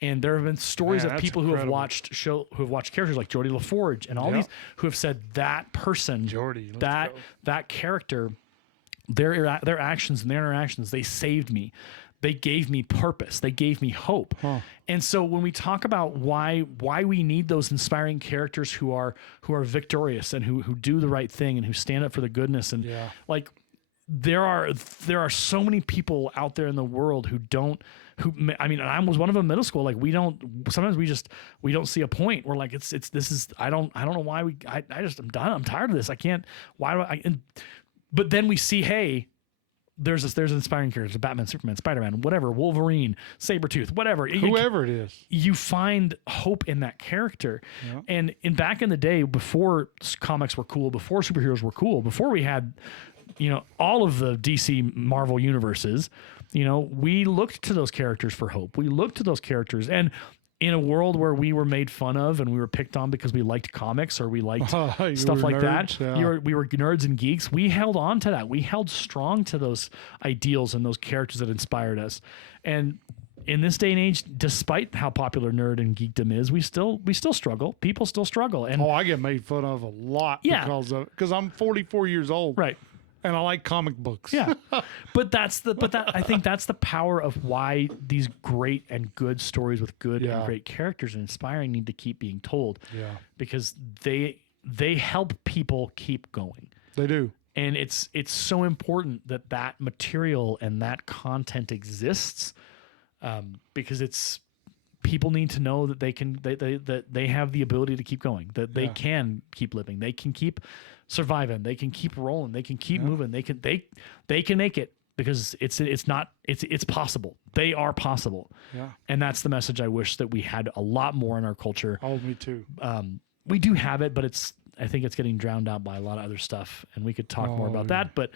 And there have been stories of people who have watched characters like Geordie LaForge and all these who have said that person, that character, their actions and their interactions, they saved me. They gave me purpose. They gave me hope. Huh. And so when we talk about why we need those inspiring characters who are victorious and who do the right thing and who stand up for the goodness and like there are so many people out there in the world who I was one of them in middle school. Like sometimes we don't see a point. We're like, I don't know why I'm done. I'm tired of this. I can't, why do I, but then we see, hey, there's inspiring characters, Batman, Superman, Spider-Man, whatever, Wolverine, Sabretooth, whatever. Whoever it is. You find hope in that character. Yeah. And back in the day, before comics were cool, before superheroes were cool, before we had, all of the DC Marvel universes, we looked to those characters for hope. We looked to those characters. And in a world where we were made fun of and we were picked on because we liked comics or we liked stuff like nerds, that, we were nerds and geeks. We held on to that. We held strong to those ideals and those characters that inspired us. And in this day and age, despite how popular nerd and geekdom is, we still struggle. People still struggle. And I get made fun of a lot because I'm 44 years old. Right. And I like comic books. Yeah. But I think that's the power of why these great and good stories with good and great characters and inspiring need to keep being told. Yeah. Because they help people keep going. They do. And it's so important that material and that content exists, because people need to know that they have the ability to keep going, that they can keep living, they can keep surviving, they can keep rolling, they can keep moving, they can make it, because it's possible. They are possible. Yeah. And that's the message I wish that we had a lot more in our culture. Oh, me too. We do have it, but I think it's getting drowned out by a lot of other stuff, and we could talk more about that, but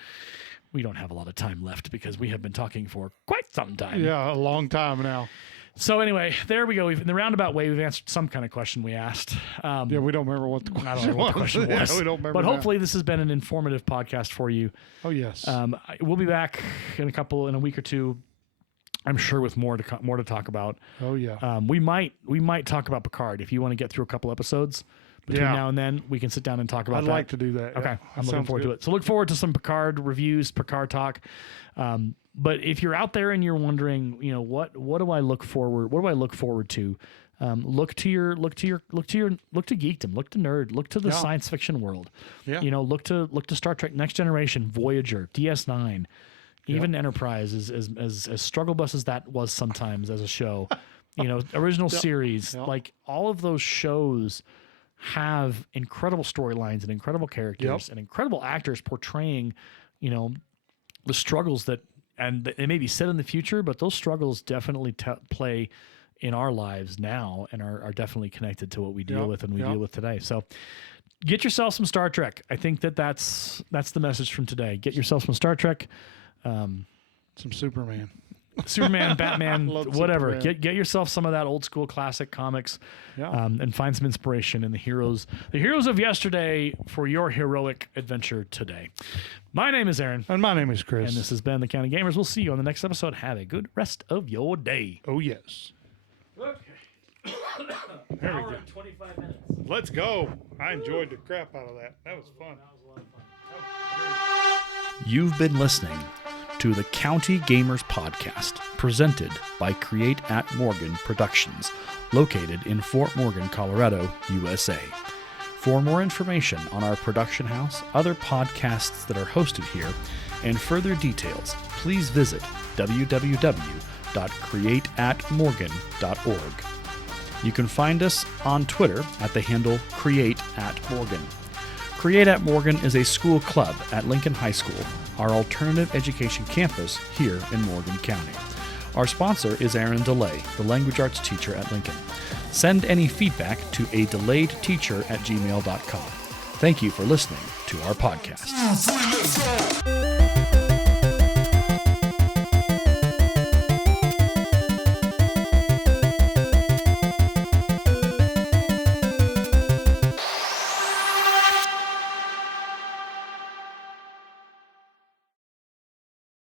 we don't have a lot of time left because we have been talking for quite some time. Yeah, a long time now. So anyway, there we go. In the roundabout way, we've answered some kind of question we asked. We don't remember what the question was. We don't remember. But hopefully this has been an informative podcast for you. Oh, yes. We'll be back in a week or two, I'm sure, with more to talk about. Oh, yeah. We might talk about Picard. If you want to get through a couple episodes between now and then, we can sit down and talk about that. I'd like to do that. Okay. I'm looking forward to it. So look forward to some Picard reviews, Picard talk. But if you're out there and you're wondering, what do I look forward to? Look to geekdom, look to nerd, look to the science fiction world. Yeah. Look to Star Trek Next Generation, Voyager, DS9, even Enterprise, as struggle bus as that was sometimes as a show. Original series, like all of those shows have incredible storylines and incredible characters and incredible actors portraying, the struggles and they may be set in the future, but those struggles definitely play in our lives now and are definitely connected to what we deal with and we deal with today. So get yourself some Star Trek. I think that's the message from today. Get yourself some Star Trek. Some Superman. Superman, Batman, Love whatever. Superman. Get yourself some of that old school classic comics, Yeah. and find some inspiration in the heroes of yesterday for your heroic adventure today. My name is Aaron, And my name is Chris. and this has been the County Gamers. We'll see you on the next episode. Have a good rest of your day. Oh, yes. Okay. There we go. 25 minutes. Let's go. I enjoyed the crap out of that. That was fun. You've been listening to the County Gamers Podcast, presented by Create at Morgan Productions, located in Fort Morgan, Colorado, USA. For more information on our production house, other podcasts that are hosted here, and further details, please visit www.createatmorgan.org. You can find us on Twitter at the handle CreateAtMorgan. Create at Morgan is a school club at Lincoln High School, our alternative education campus here in Morgan County. Our sponsor is Aaron DeLay, the language arts teacher at Lincoln. Send any feedback to adelayedteacher@gmail.com. Thank you for listening to our podcast.